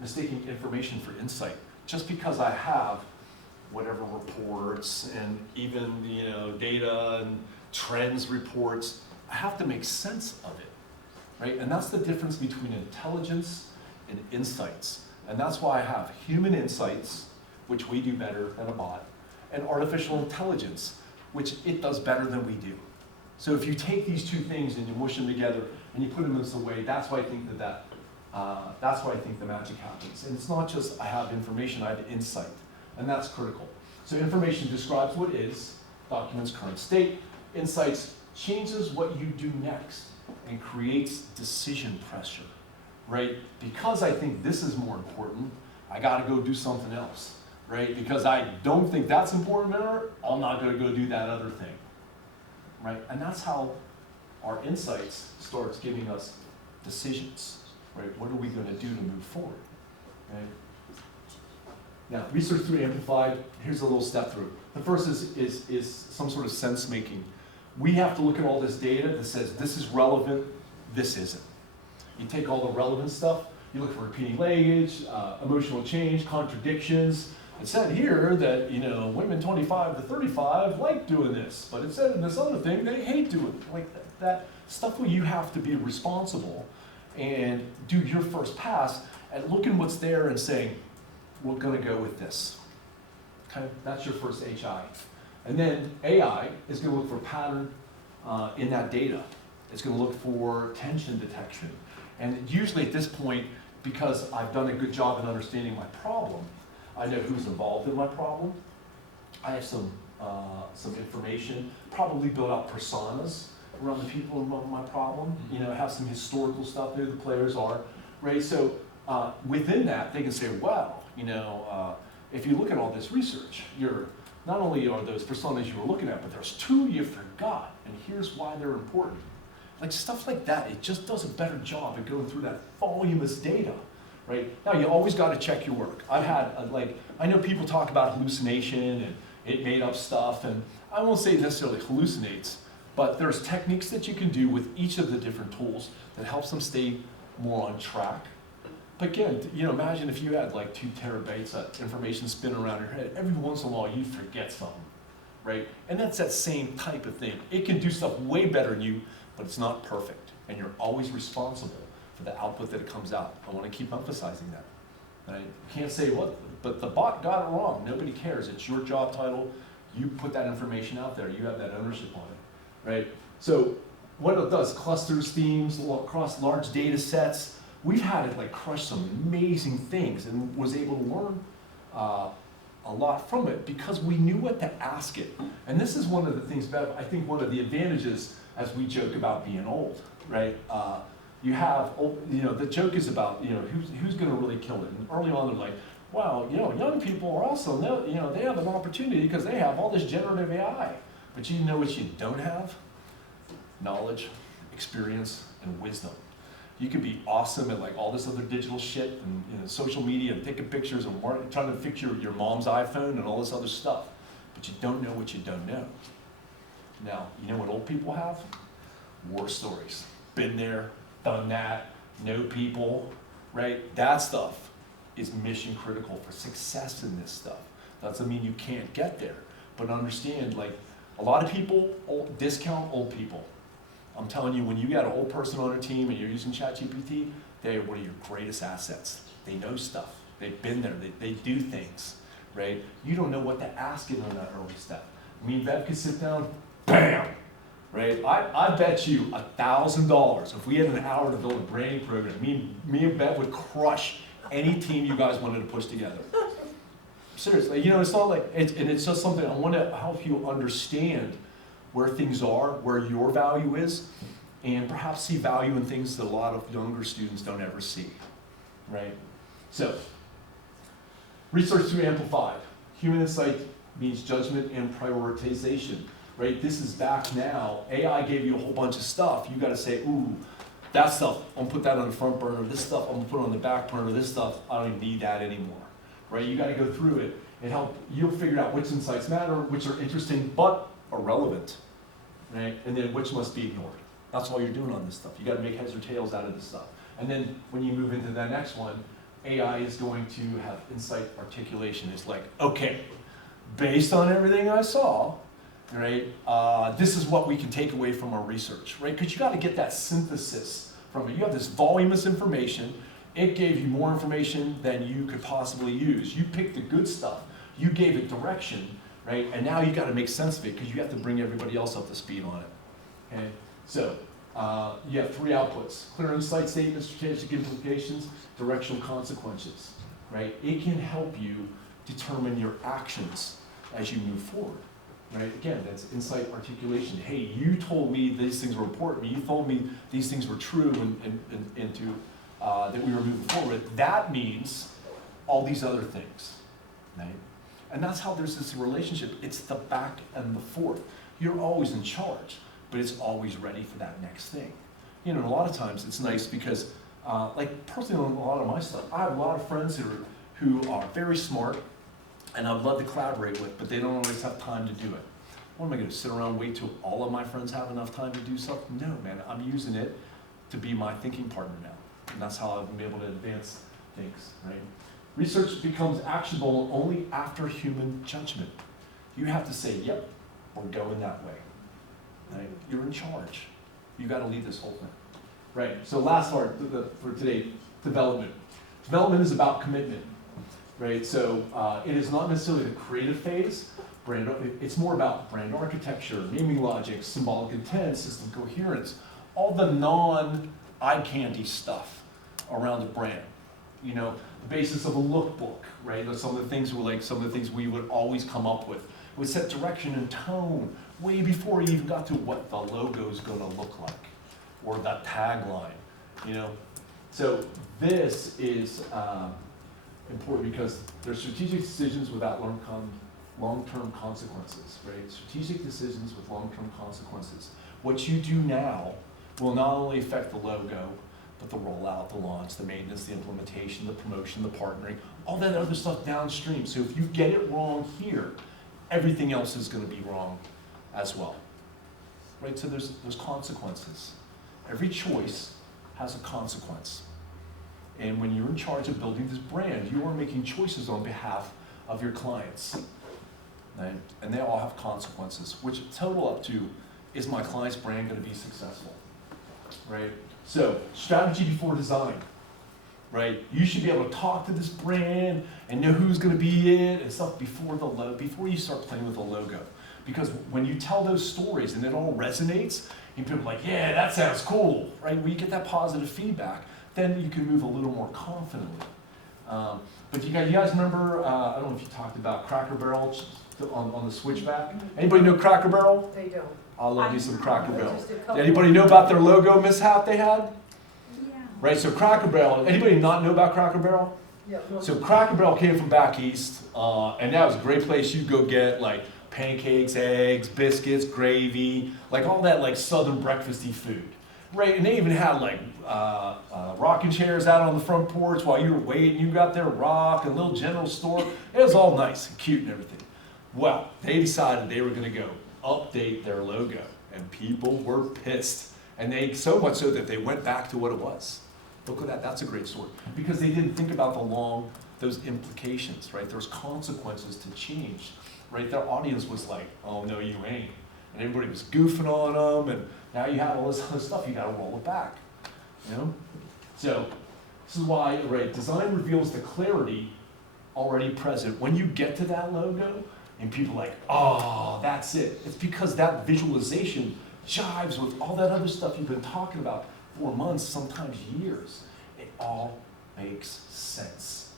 mistaking information for insight. Just because I have whatever reports and even data and trends reports, I have to make sense of it, right? And that's the difference between intelligence and insights. And that's why I have human insights, which we do better than a bot, and artificial intelligence, which it does better than we do. So if you take these two things and you mush them together and you put them in some way, that's why I think that's why I think the magic happens. And it's not just I have information, I have insight, and that's critical. So information describes what is, documents current state. Insights changes what you do next and creates decision pressure, right? Because I think this is more important, I gotta go do something else, right? Because I don't think that's important to her, I'm not gonna go do that other thing, right? And that's how our insights starts giving us decisions, right? What are we gonna do to move forward, right? Now, research through amplified, here's a little step through. The first is some sort of sense making. We have to look at all this data that says this is relevant, this isn't. You take all the relevant stuff, you look for repeating language, emotional change, contradictions. It said here that, you know, women 25 to 35 like doing this, but it said in this other thing they hate doing it. Like that stuff where you have to be responsible and do your first pass at looking what's there and saying, we're gonna go with this. Kind of, that's your first HI. And then AI is gonna look for pattern in that data. It's gonna look for tension detection. And usually at this point, because I've done a good job in understanding my problem, I know who's involved in my problem. I have some information, probably build out personas around the people involved in my problem. You know, have some historical stuff there, the players are, right? So within that, they can say, wow, you know, if you look at all this research, you're, not only are those personas you were looking at, but there's two you forgot, and here's why they're important. Like stuff like that, it just does a better job at going through that voluminous data, right? Now, you always got to check your work. I've had, I know people talk about hallucination and it made up stuff, and I won't say it necessarily hallucinates, but there's techniques that you can do with each of the different tools that helps them stay more on track. But again, you know, imagine if you had like 2 terabytes of information spinning around your head. Every once in a while, you forget something, right? And that's that same type of thing. It can do stuff way better than you, but it's not perfect. And you're always responsible for the output that it comes out. I want to keep emphasizing that. Right? You can't say, what, but the bot got it wrong. Nobody cares. It's your job title. You put that information out there. You have that ownership on it, right? So what it does, clusters, themes, across large data sets. We've had it like crush some amazing things and was able to learn a lot from it because we knew what to ask it. And this is one of the things, Bev, I think one of the advantages as we joke about being old, right? You have, you know, the joke is about, you know, who's gonna really kill it? And early on they're like, wow, you know, young people are also, you know, they have an opportunity because they have all this generative AI. But you know what you don't have? Knowledge, experience, and wisdom. You could be awesome at like all this other digital shit and, you know, social media and taking pictures and trying to fix your mom's iPhone and all this other stuff. But you don't know what you don't know. Now, you know what old people have? War stories. Been there, done that, know people, right? That stuff is mission critical for success in this stuff. Doesn't mean you can't get there, but understand, like, a lot of people discount old people. I'm telling you, when you got an old person on a team and you're using ChatGPT, they are one of your greatest assets. They know stuff. They've been there. They do things, right? You don't know what to ask it on that early step. Me and Bev could sit down, bam, right? I bet you $1,000 if we had an hour to build a branding program, me and Bev would crush any team you guys wanted to push together. Seriously, you know, it's not like, and it's just something I want to help you understand where things are, where your value is, and perhaps see value in things that a lot of younger students don't ever see, right? So, research through amplified. Human insight means judgment and prioritization, right? This is back now. AI gave you a whole bunch of stuff. You got to say, ooh, that stuff, I'm gonna put that on the front burner. This stuff, I'm gonna put on the back burner. This stuff, I don't even need that anymore, right? You got to go through it and help. You'll figure out which insights matter, which are interesting but are relevant, right? And then which must be ignored. That's all you're doing on this stuff. You got to make heads or tails out of this stuff. And then when you move into the next one, AI is going to have insight articulation. It's like, okay, based on everything I saw, right, this is what we can take away from our research, right? Because you got to get that synthesis from it. You have this voluminous information. It gave you more information than you could possibly use. You picked the good stuff. You gave it direction, right? And now you got to make sense of it because you have to bring everybody else up to speed on it. Okay? So you have 3 outputs: clear insight statements, strategic implications, directional consequences, right? It can help you determine your actions as you move forward, right? Again, that's insight articulation. Hey, you told me these things were important. You told me these things were true that we were moving forward. That means all these other things, right? And that's how there's this relationship. It's the back and the forth. You're always in charge, but it's always ready for that next thing. You know, a lot of times it's nice because, like personally on a lot of my stuff, I have a lot of friends who are very smart and I'd love to collaborate with, but they don't always have time to do it. What am I gonna sit around and wait till all of my friends have enough time to do something? No, man, I'm using it to be my thinking partner now. And that's how I've been able to advance things, right? Research becomes actionable only after human judgment. You have to say, yep, we're going that way, right? You're in charge. You gotta lead this whole thing. Right, so last part for today, development. Development is about commitment, right? So it is not necessarily the creative phase. It's more about brand architecture, naming logic, symbolic intent, system coherence, all the non-eye candy stuff around a brand. You know, the basis of a lookbook, right? Some of the things we would always come up with. We set direction and tone way before you even got to what the logo is going to look like, or the tagline, you know? So this is important because there's strategic decisions without long-term consequences, right? Strategic decisions with long-term consequences. What you do now will not only affect the logo, but the rollout, the launch, the maintenance, the implementation, the promotion, the partnering, all that other stuff downstream. So if you get it wrong here, everything else is going to be wrong as well, right? So there's consequences. Every choice has a consequence. And when you're in charge of building this brand, you are making choices on behalf of your clients, right? And they all have consequences, which total up to, is my client's brand going to be successful, right? So strategy before design, right? You should be able to talk to this brand and know who's going to be it and stuff before you start playing with the logo. Because when you tell those stories and it all resonates, and people are like, yeah, that sounds cool, right? When you get that positive feedback, then you can move a little more confidently. But you guys remember, I don't know if you talked about Cracker Barrel on the switchback. Anybody know Cracker Barrel? They don't. I love me some Cracker Barrel. Just a couple. Anybody know about their logo mishap they had? Yeah. Right, so Cracker Barrel, anybody not know about Cracker Barrel? Yeah. So Cracker Barrel came from back east, and that was a great place you go get like pancakes, eggs, biscuits, gravy, like all that like southern breakfasty food. Right, and they even had like rocking chairs out on the front porch while you were waiting. You got their rock, a little general store. It was all nice and cute and everything. Well, they decided they were going to go update their logo, and people were pissed. And they, so much so that they went back to what it was. Look at that, that's a great story. Because they didn't think about those implications, right? There's consequences to change, right? Their audience was like, oh no, you ain't. And everybody was goofing on them, and now you have all this other stuff, you gotta roll it back, you know? So, this is why, right, design reveals the clarity already present. When you get to that logo, and people are like, oh, that's it. It's because that visualization jives with all that other stuff you've been talking about for months, sometimes years. It all makes sense.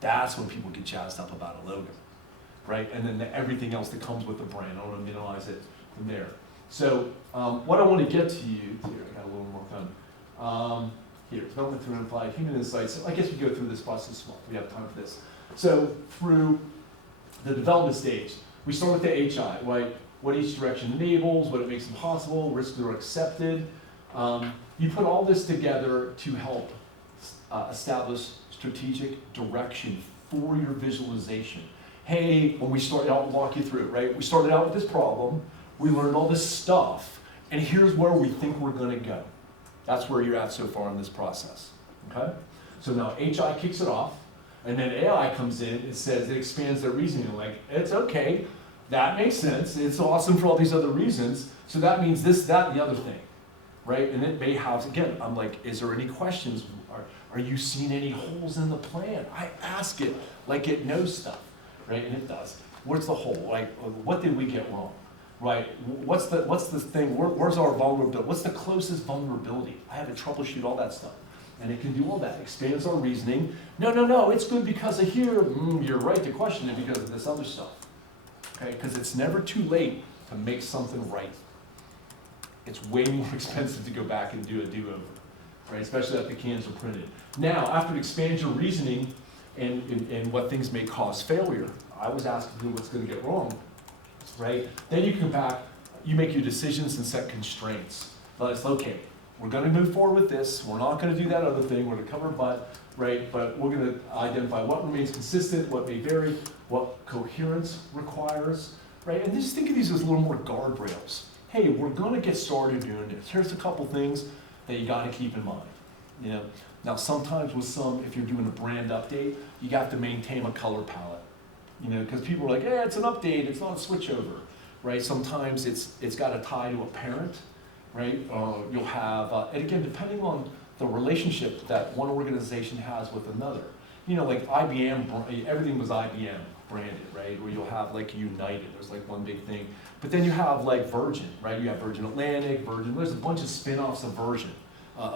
That's when people get jazzed up about a logo, right? And then everything else that comes with the brand. I want to minimize it from there. So what I want to get to you, here, I got a little more time. Here, development through implied human insights. So I guess we go through this process, well, we have time for this. So through the development stage, we start with the HI, right? What each direction enables, what it makes impossible, risks that are accepted. You put all this together to help establish strategic direction for your visualization. Hey, when we started out, I'll walk you through it, right? We started out with this problem, we learned all this stuff, and here's where we think we're gonna go. That's where you're at so far in this process, okay? So now HI kicks it off, and then AI comes in and says, it expands their reasoning, like, it's okay, that makes sense, it's awesome for all these other reasons, so that means this, that, and the other thing, right? And it may have, again, I'm like, is there any questions? Are you seeing any holes in the plan? I ask it like it knows stuff, right? And it does. Where's the hole? Like, what did we get wrong, right? What's the thing? Where's our vulnerability? What's the closest vulnerability? I have to troubleshoot all that stuff. And it can do all that, expands our reasoning. No, it's good because of here. You're right to question it because of this other stuff. Okay, because it's never too late to make something right. It's way more expensive to go back and do a do-over, right? Especially if the cans are printed. Now, after it expands your reasoning and what things may cause failure, I was asked to do what's gonna get wrong, right? Then you come back, you make your decisions and set constraints. But it's okay, we're gonna move forward with this, we're not gonna do that other thing, we're gonna cover butt, right? But we're gonna identify what remains consistent, what may vary, what coherence requires, right? And just think of these as a little more guardrails. Hey, we're gonna get started doing this. Here's a couple things that you gotta keep in mind, you know? Now, sometimes with some, if you're doing a brand update, you have to maintain a color palette, you know, because people are like, yeah, it's an update, it's not a switchover, right? Sometimes it's got to tie to a parent, right? You'll have, and again, depending on the relationship that one organization has with another. You know, like IBM, everything was IBM branded, right? Or you'll have like United, there's like one big thing. But then you have like Virgin, right? You have Virgin Atlantic, Virgin, there's a bunch of spin-offs of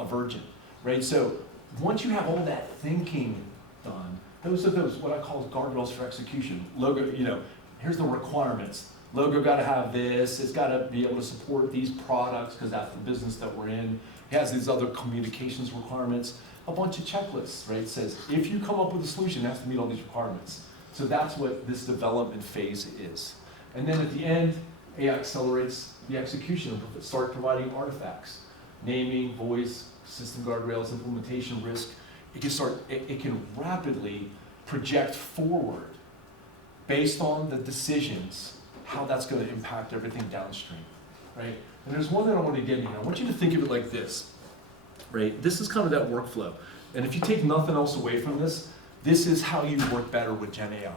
Virgin, right? So once you have all that thinking done, those are what I call guardrails for execution. Logo, you know, here's the requirements. Logo got to have this, it's got to be able to support these products because that's the business that we're in. It has these other communications requirements, a bunch of checklists, right? It says, if you come up with a solution, it has to meet all these requirements. So that's what this development phase is. And then at the end, AI accelerates the execution, start providing artifacts, naming, voice, system guardrails, implementation risk. It can rapidly project forward based on the decisions, how that's going to impact everything downstream, right? And there's one that I want to get in. I want you to think of it like this, right? This is kind of that workflow. And if you take nothing else away from this, this is how you work better with Gen AI.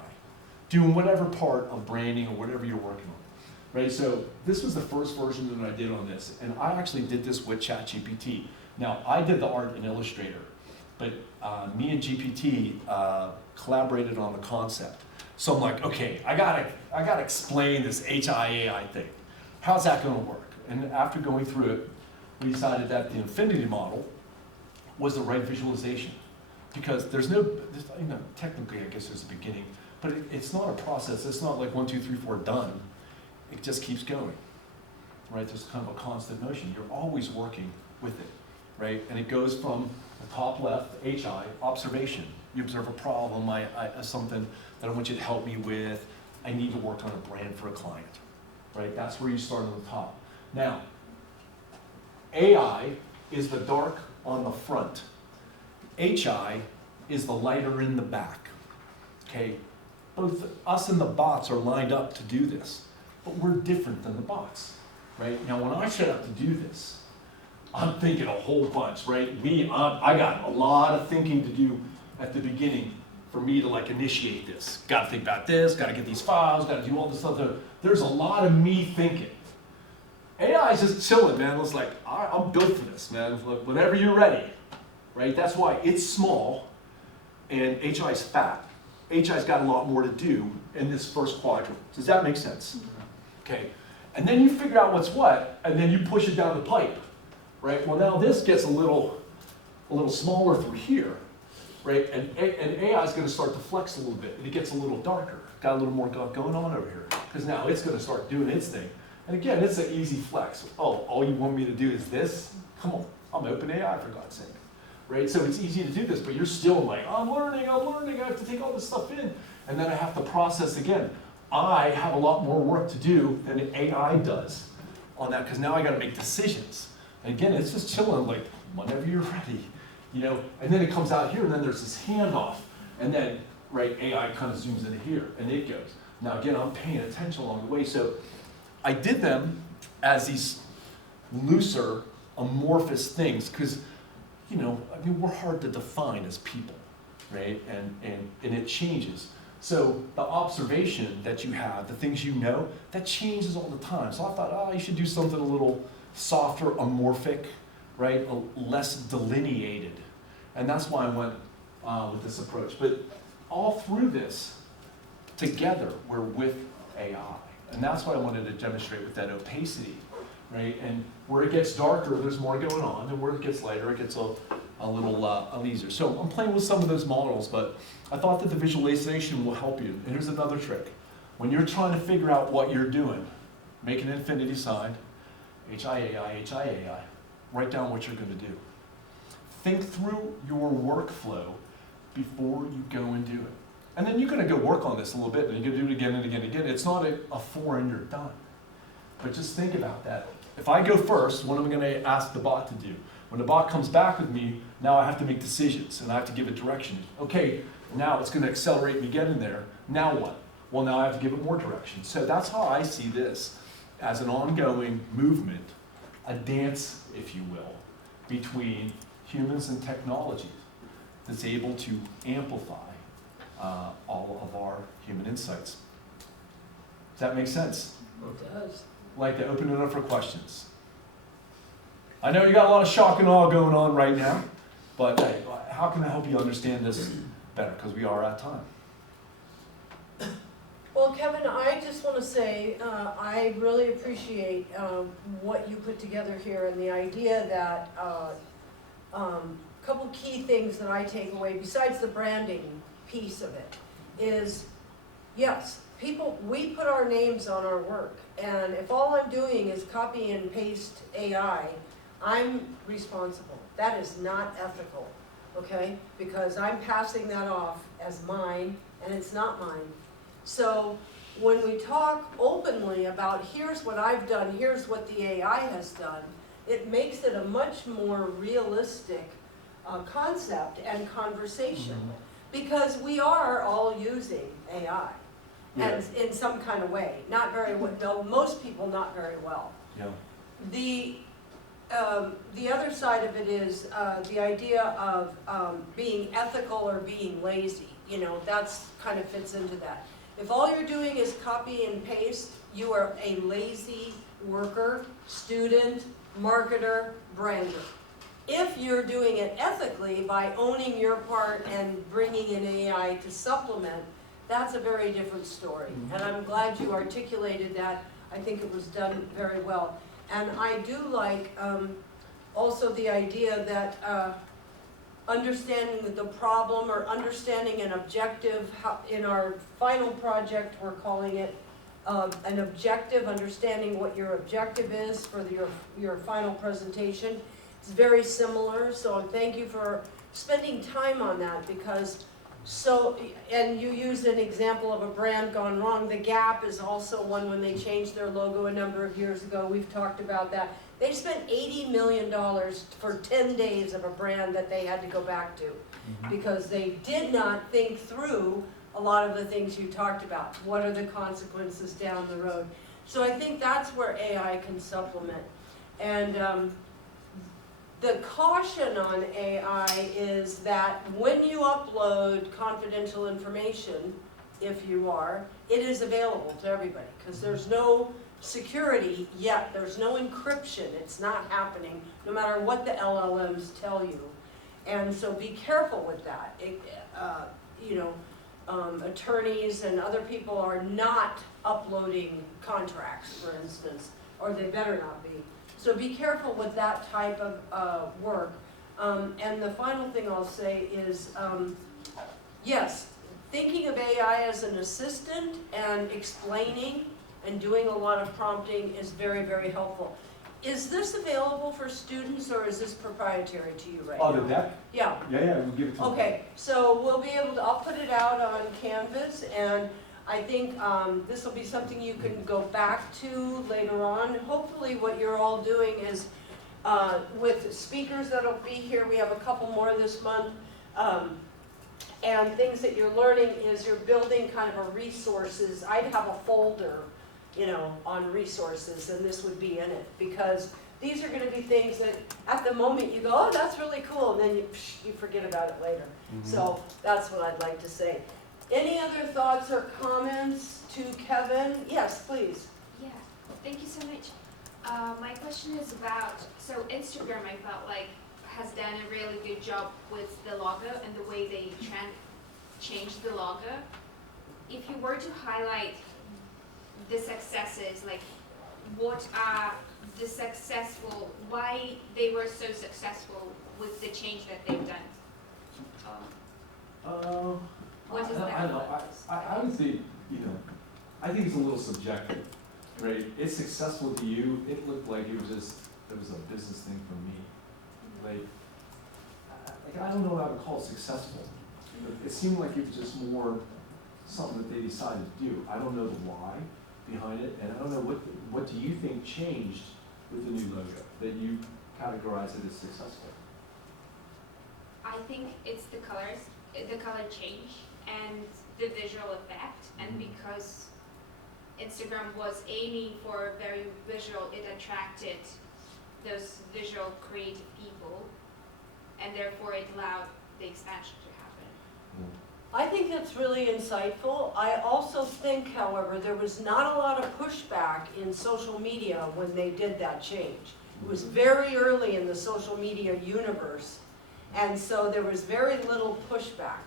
Doing whatever part of branding or whatever you're working on, right? So this was the first version that I did on this. And I actually did this with ChatGPT. Now, I did the art in Illustrator, but me and GPT collaborated on the concept. So I'm like, okay, I gotta explain this HIAI thing. How's that gonna work? And after going through it, we decided that the infinity model was the right visualization. Because there's technically I guess there's a beginning, but it's not a process. It's not like 1, 2, 3, 4, done. It just keeps going, right? There's kind of a constant motion. You're always working with it, right? And it goes from the top left, HI, observation. You observe a problem, something that I want you to help me with. I need to work on a brand for a client, right? That's where you start on the top. Now, AI is the dark on the front. HI is the lighter in the back, okay? Both us and the bots are lined up to do this, but we're different than the bots, right? Now, when I set up to do this, I'm thinking a whole bunch, right? I got a lot of thinking to do at the beginning for me to like initiate this. Got to think about this, got to get these files, got to do all this stuff. There's a lot of me thinking. AI is just chilling, man. It's like, I'm built for this, man. Look, whenever you're ready, right? That's why it's small and HI is fat. HI's got a lot more to do in this first quadrant. Does that make sense? Okay. And then you figure out what's what, and then you push it down the pipe, right? Well, now this gets a little smaller through here, right? And AI is going to start to flex a little bit, and it gets a little darker. Got a little more going on over here, because now it's going to start doing its thing. And again, it's an easy flex. Oh, all you want me to do is this? Come on, I'm OpenAI for God's sake, right? So it's easy to do this, but you're still like, I'm learning, I have to take all this stuff in, and then I have to process again. I have a lot more work to do than AI does on that, because now I got to make decisions. And again, it's just chilling, like whenever you're ready, you know. And then it comes out here, and then there's this handoff, and then right, AI kind of zooms into here, and it goes. Now again, I'm paying attention along the way, so I did them as these looser, amorphous things, because you know, I mean, we're hard to define as people, right? And it changes. So the observation that you have, the things you know, that changes all the time. So I thought, you should do something a little softer, amorphic, right? Less delineated. And that's why I went with this approach. But all through this, together, we're with AI. And that's what I wanted to demonstrate with that opacity, right? And where it gets darker, there's more going on. And where it gets lighter, it gets a little easier. So I'm playing with some of those models, but I thought that the visualization will help you. And here's another trick. When you're trying to figure out what you're doing, make an infinity sign, HIAI, write down what you're going to do. Think through your workflow before you go and do it. And then you're gonna go work on this a little bit, and you're gonna do it again and again and again. It's not a 4 and you're done. But just think about that. If I go first, what am I gonna ask the bot to do? When the bot comes back with me, now I have to make decisions, and I have to give it direction. Okay, now it's gonna accelerate me getting there. Now what? Well, now I have to give it more direction. So that's how I see this, as an ongoing movement, a dance, if you will, between humans and technology that's able to amplify all of our human insights. Does that make sense? It does. I'd like to open it up for questions. I know you got a lot of shock and awe going on right now, but hey, how can I help you understand this better? Because we are at time. Well, Kevin, I just want to say I really appreciate what you put together here, and the idea that couple key things that I take away, besides the branding piece of it, is yes, we put our names on our work, and if all I'm doing is copy and paste AI, I'm responsible. That is not ethical, okay? Because I'm passing that off as mine, and it's not mine. So when we talk openly about here's what I've done, here's what the AI has done, it makes it a much more realistic concept and conversation. Because we are all using AI, and in some kind of way. Not very well, no, most people not very well. Yeah. The other side of it is the idea of being ethical or being lazy. You know, that's kind of fits into that. If all you're doing is copy and paste, you are a lazy worker, student, marketer, brander. If you're doing it ethically by owning your part and bringing in AI to supplement, that's a very different story. And I'm glad you articulated that. I think it was done very well. And I do like also the idea that understanding the problem or understanding an objective, in our final project we're calling it an objective, understanding what your objective is for your final presentation. It's very similar, so thank you for spending time on that, because and you used an example of a brand gone wrong. The Gap is also one when they changed their logo a number of years ago. We've talked about that. They spent $80 million for 10 days of a brand that they had to go back to because they did not think through a lot of the things you talked about. What are the consequences down the road? So I think that's where AI can supplement. And the caution on AI is that when you upload confidential information, if you are, it is available to everybody, because there's no security yet, there's no encryption, it's not happening, no matter what the LLMs tell you. And so be careful with that. Attorneys and other people are not uploading contracts, for instance, or they better not be. So be careful with that type of work. And the final thing I'll say is, yes, thinking of AI as an assistant and explaining and doing a lot of prompting is very, very helpful. Is this available for students, or is this proprietary to you right now? Oh, the deck? Yeah. Yeah, we'll give it to you. Okay, so we'll be able to, I'll put it out on Canvas, and I think this will be something you can go back to later on. Hopefully what you're all doing is, with speakers that'll be here, we have a couple more this month, and things that you're learning is you're building kind of a resources. I'd have a folder, on resources, and this would be in it, because these are going to be things that at the moment you go, oh, that's really cool, and then you forget about it later. So that's what I'd like to say. Any other thoughts or comments to Kevin? Yes, please. Yeah, thank you so much. My question is about, so Instagram, I felt like, has done a really good job with the logo and the way they changed the logo. If you were to highlight the successes, like what are the why they were so successful with the change that they've done? What is that? I don't know. I would say, I think it's a little subjective, right? It's successful to you. It looked like it was a business thing for me. Like I don't know what I would call it successful. It seemed like it was just more something that they decided to do. I don't know the why behind it, and I don't know what do you think changed with the new logo that you categorize it as successful? I think it's the colors, the color change and the visual effect, and because Instagram was aiming for very visual, it attracted those visual creative people, and therefore it allowed the expansion to happen. I think that's really insightful. I also think, however, there was not a lot of pushback in social media when they did that change. It was very early in the social media universe, and so there was very little pushback.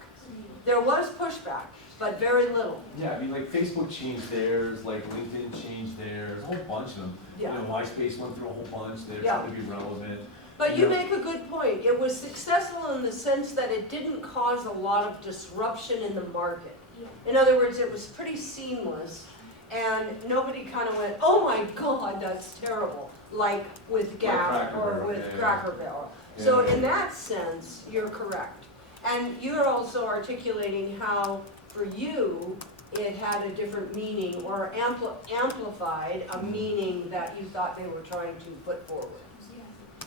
There was pushback, but very little. Yeah, I mean, like Facebook changed theirs, like LinkedIn changed theirs, a whole bunch of them. Yeah. You know, MySpace went through a whole bunch. They're Yeah. trying to be relevant. But you make a good point. It was successful in the sense that it didn't cause a lot of disruption in the market. Yeah. In other words, it was pretty seamless, and nobody kind of went, oh my God, that's terrible, like with Gap Cracker or Barrel, with yeah, yeah. Cracker Barrel. So Yeah. in that sense, you're correct. And you're also articulating how, for you, it had a different meaning or amplified a meaning that you thought they were trying to put forward.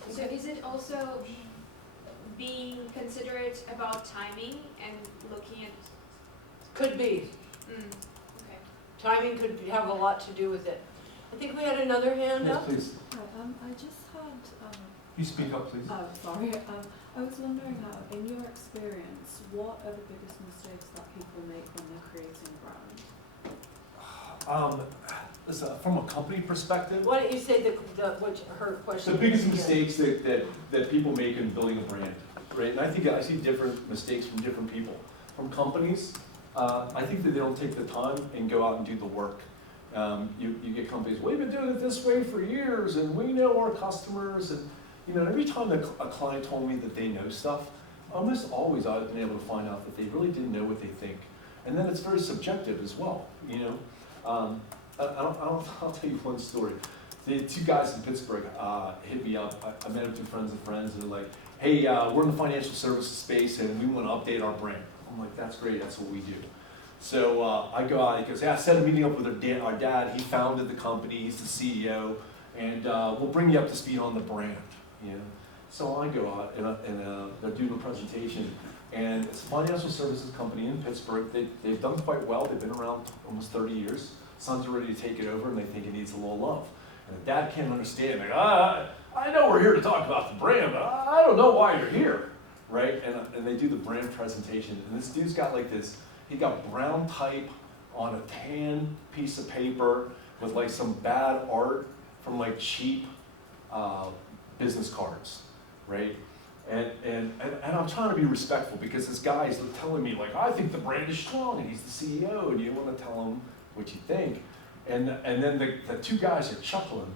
So is it also being considerate about timing and looking at, Could be. okay. Timing could have a lot to do with it. I think we had another hand Yes, up. please. Hi, I just had, You speak up, please. oh, sorry, I was wondering how, in your experience, what are the biggest mistakes that people make when they're creating a brand? Listen, from a company perspective, Why don't you say what her question the biggest is again? mistakes that people make in building a brand, right? And I think I see different mistakes from different people. From companies, I think that they don't take the time and go out and do the work. You get companies, we've been doing it this way for years, and we know our customers, and you know, every time a client told me that they know stuff, almost always I've been able to find out that they really didn't know what they think. And then it's very subjective as well, you know. I'll tell you one story. The two guys in Pittsburgh hit me up. I met them through friends of friends, and they're like, hey, we're in the financial services space, and we want to update our brand. I'm like, that's great, that's what we do. So I go out, he goes, yeah, I set a meeting up with our dad. He founded the company, he's the CEO, and we'll bring you up to speed on the brand. You know? So I go out, and they're doing a presentation, and it's a financial services company in Pittsburgh. They've done quite well. They've been around almost 30 years. Sons are ready to take it over, and they think it needs a little love. And the dad can't understand. Like, I know we're here to talk about the brand, but I don't know why you're here, right? And they do the brand presentation, and this dude's got like this. He got brown type on a tan piece of paper with like some bad art from like cheap business cards, right? And I'm trying to be respectful because this guy is telling me like, I think the brand is strong, and he's the CEO, and you want to tell him what you think. And then the two guys are chuckling.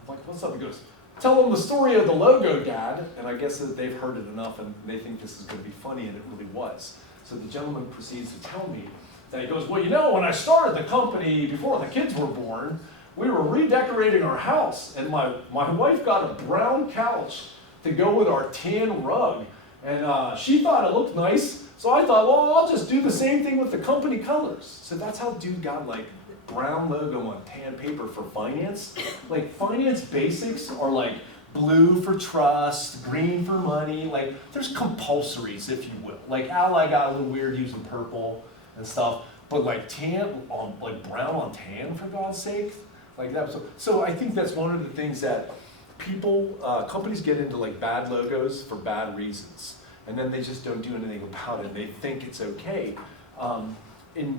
I'm like, what's up? He goes, tell them the story of the logo, Dad. And I guess that they've heard it enough, and they think this is going to be funny, and it really was. So the gentleman proceeds to tell me that he goes, well, you know, when I started the company before the kids were born, we were redecorating our house, and my wife got a brown couch to go with our tan rug, and she thought it looked nice, so I thought, well, I'll just do the same thing with the company colors. So that's how dude got like brown logo on tan paper for finance. Like finance basics are like blue for trust, green for money, like there's compulsories, if you will. Like Ally got a little weird using purple and stuff, but like tan on, like brown on tan, for God's sake. Like that was, so I think that's one of the things that people, companies get into like bad logos for bad reasons, and then they just don't do anything about it. They think it's okay. And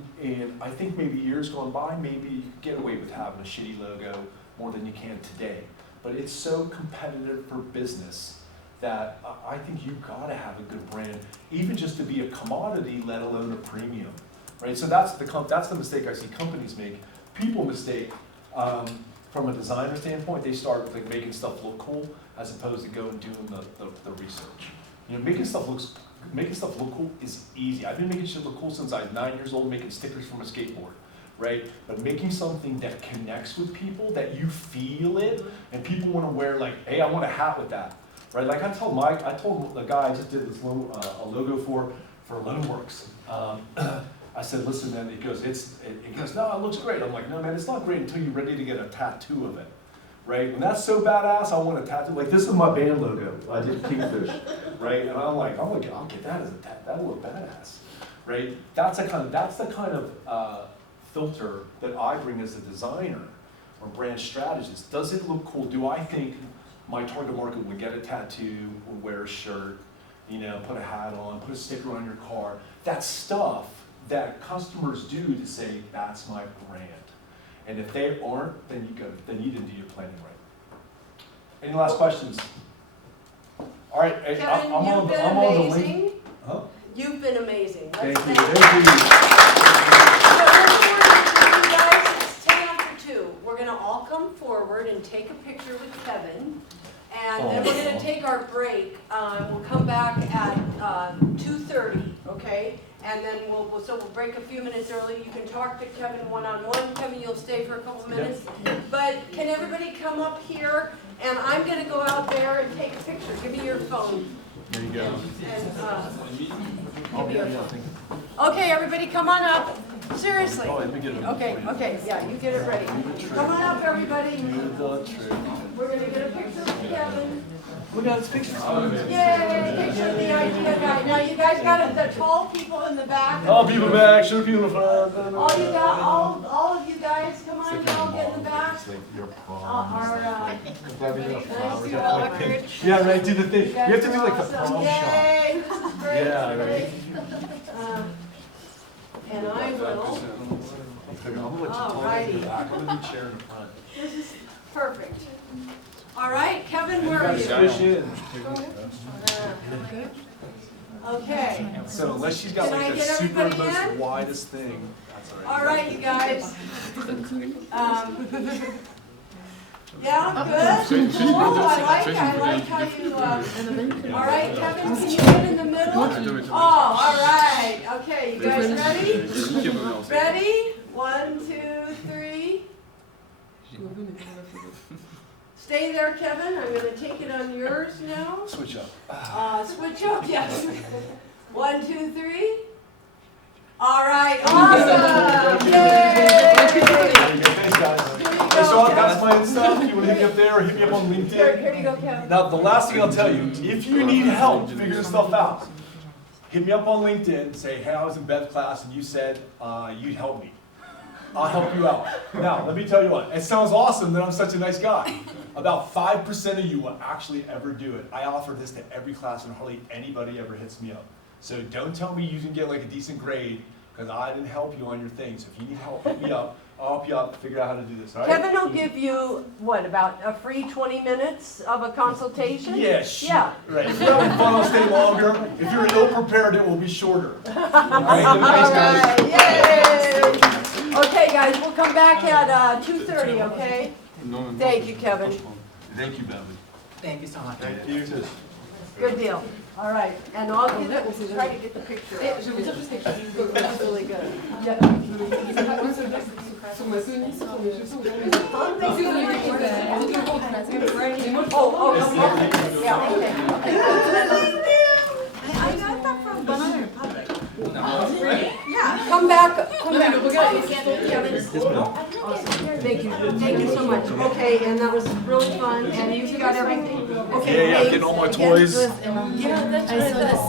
I think maybe years gone by, maybe you could get away with having a shitty logo more than you can today. But it's so competitive for business that I think you've got to have a good brand, even just to be a commodity, let alone a premium, right? So that's the mistake I see companies make. People mistake. From a designer standpoint, they start like making stuff look cool as opposed to going and doing the research. You know, making stuff look cool is easy. I've been making shit look cool since I was 9 years old, making stickers from a skateboard, right? But making something that connects with people, that you feel it, and people want to wear like, hey, I want a hat with that, right? Like I told the guy I just did this a logo for Loanworks. I said, listen, man, it goes, no, it looks great. I'm like, no, man, it's not great until you're ready to get a tattoo of it, right? When that's so badass, I want a tattoo. Like, this is my band logo. I did Kingfish, right? And I'm like, I'll get that as a tattoo. That'll look badass, right? That's the kind of filter that I bring as a designer or brand strategist. Does it look cool? Do I think my target market would get a tattoo or wear a shirt, you know, put a hat on, put a sticker on your car? That's stuff that customers do to say, that's my brand. And if they aren't, then you didn't do your planning right. Any last questions? All right, Kevin, I'm you've on been the amazing. link. Huh? You've been amazing. Thank you. So here's what we're gonna do, guys. It's 10 after 2. We're gonna all come forward and take a picture with Kevin. And then we're gonna take our break. We'll come back at 2:30, okay? And then we'll break a few minutes early. You can talk to Kevin one-on-one. Kevin, you'll stay for a couple minutes. But can everybody come up here? And I'm gonna go out there and take a picture. Give me your phone. There you go. And, give me your phone. Okay, everybody, come on up. Seriously. Okay, yeah, you get it ready. Come on up, everybody. We're gonna get a picture with Kevin. Look at this picture. Yay, picture of the idea guy. Now you guys got the tall people in the back. Oh, people back, sure people in front. All of you guys, come on, you all get in the back. Yeah, right, do the thing. You have to do like the prom shot. Yay, this is great. Yeah, right. And I will. Alrighty. I'm gonna do chair in the front. This is perfect. All right, Kevin, where are you? Push in. Okay. So unless she's got Can I like the get super everybody most in? widest thing, that's all right. All right, you guys. Yeah, good. Cool. I like how you. All right, Kevin, can you get in the middle? Oh, all right. Okay, you guys ready? Ready? 1, 2, 3. Stay there, Kevin. I'm going to take it on yours now. Switch up. Switch up, yes. 1, 2, 3. All right, awesome. Yay! There you go, thanks guys. Here you Hey, go, so that's Kevin. my stuff. You want to hit me up there or hit me up on LinkedIn? Here you go, Kevin. Now, the last thing I'll tell you, if you need help figuring stuff out, hit me up on LinkedIn, say, hey, I was in Bev's class and you said you'd help me. I'll help you out. Now, let me tell you what, it sounds awesome that I'm such a nice guy. About 5% of you will actually ever do it. I offer this to every class and hardly anybody ever hits me up. So don't tell me you didn't get like a decent grade because I didn't help you on your thing. So if you need help, hit me up. I'll help you out, figure out how to do this, all right? Kevin will give you, what, about a free 20 minutes of a consultation? Yeah, Yeah. right. If you're having fun, I'll stay longer. If you're ill-prepared, it will be shorter. All right, All thanks, guys. right, yay! Okay, guys, we'll come back at 2:30, okay? Thank you, Kevin. Thank you, Beverly. Thank you so much. Thank you. Good deal. All right, and I'll try to get the picture. That's really good. Yeah, okay. I got that from Banana Republic. Yeah. Come back. Thank you so much. Okay, and that was really fun, and you've got everything? Okay. Yeah, getting all my toys. Yeah, that's right.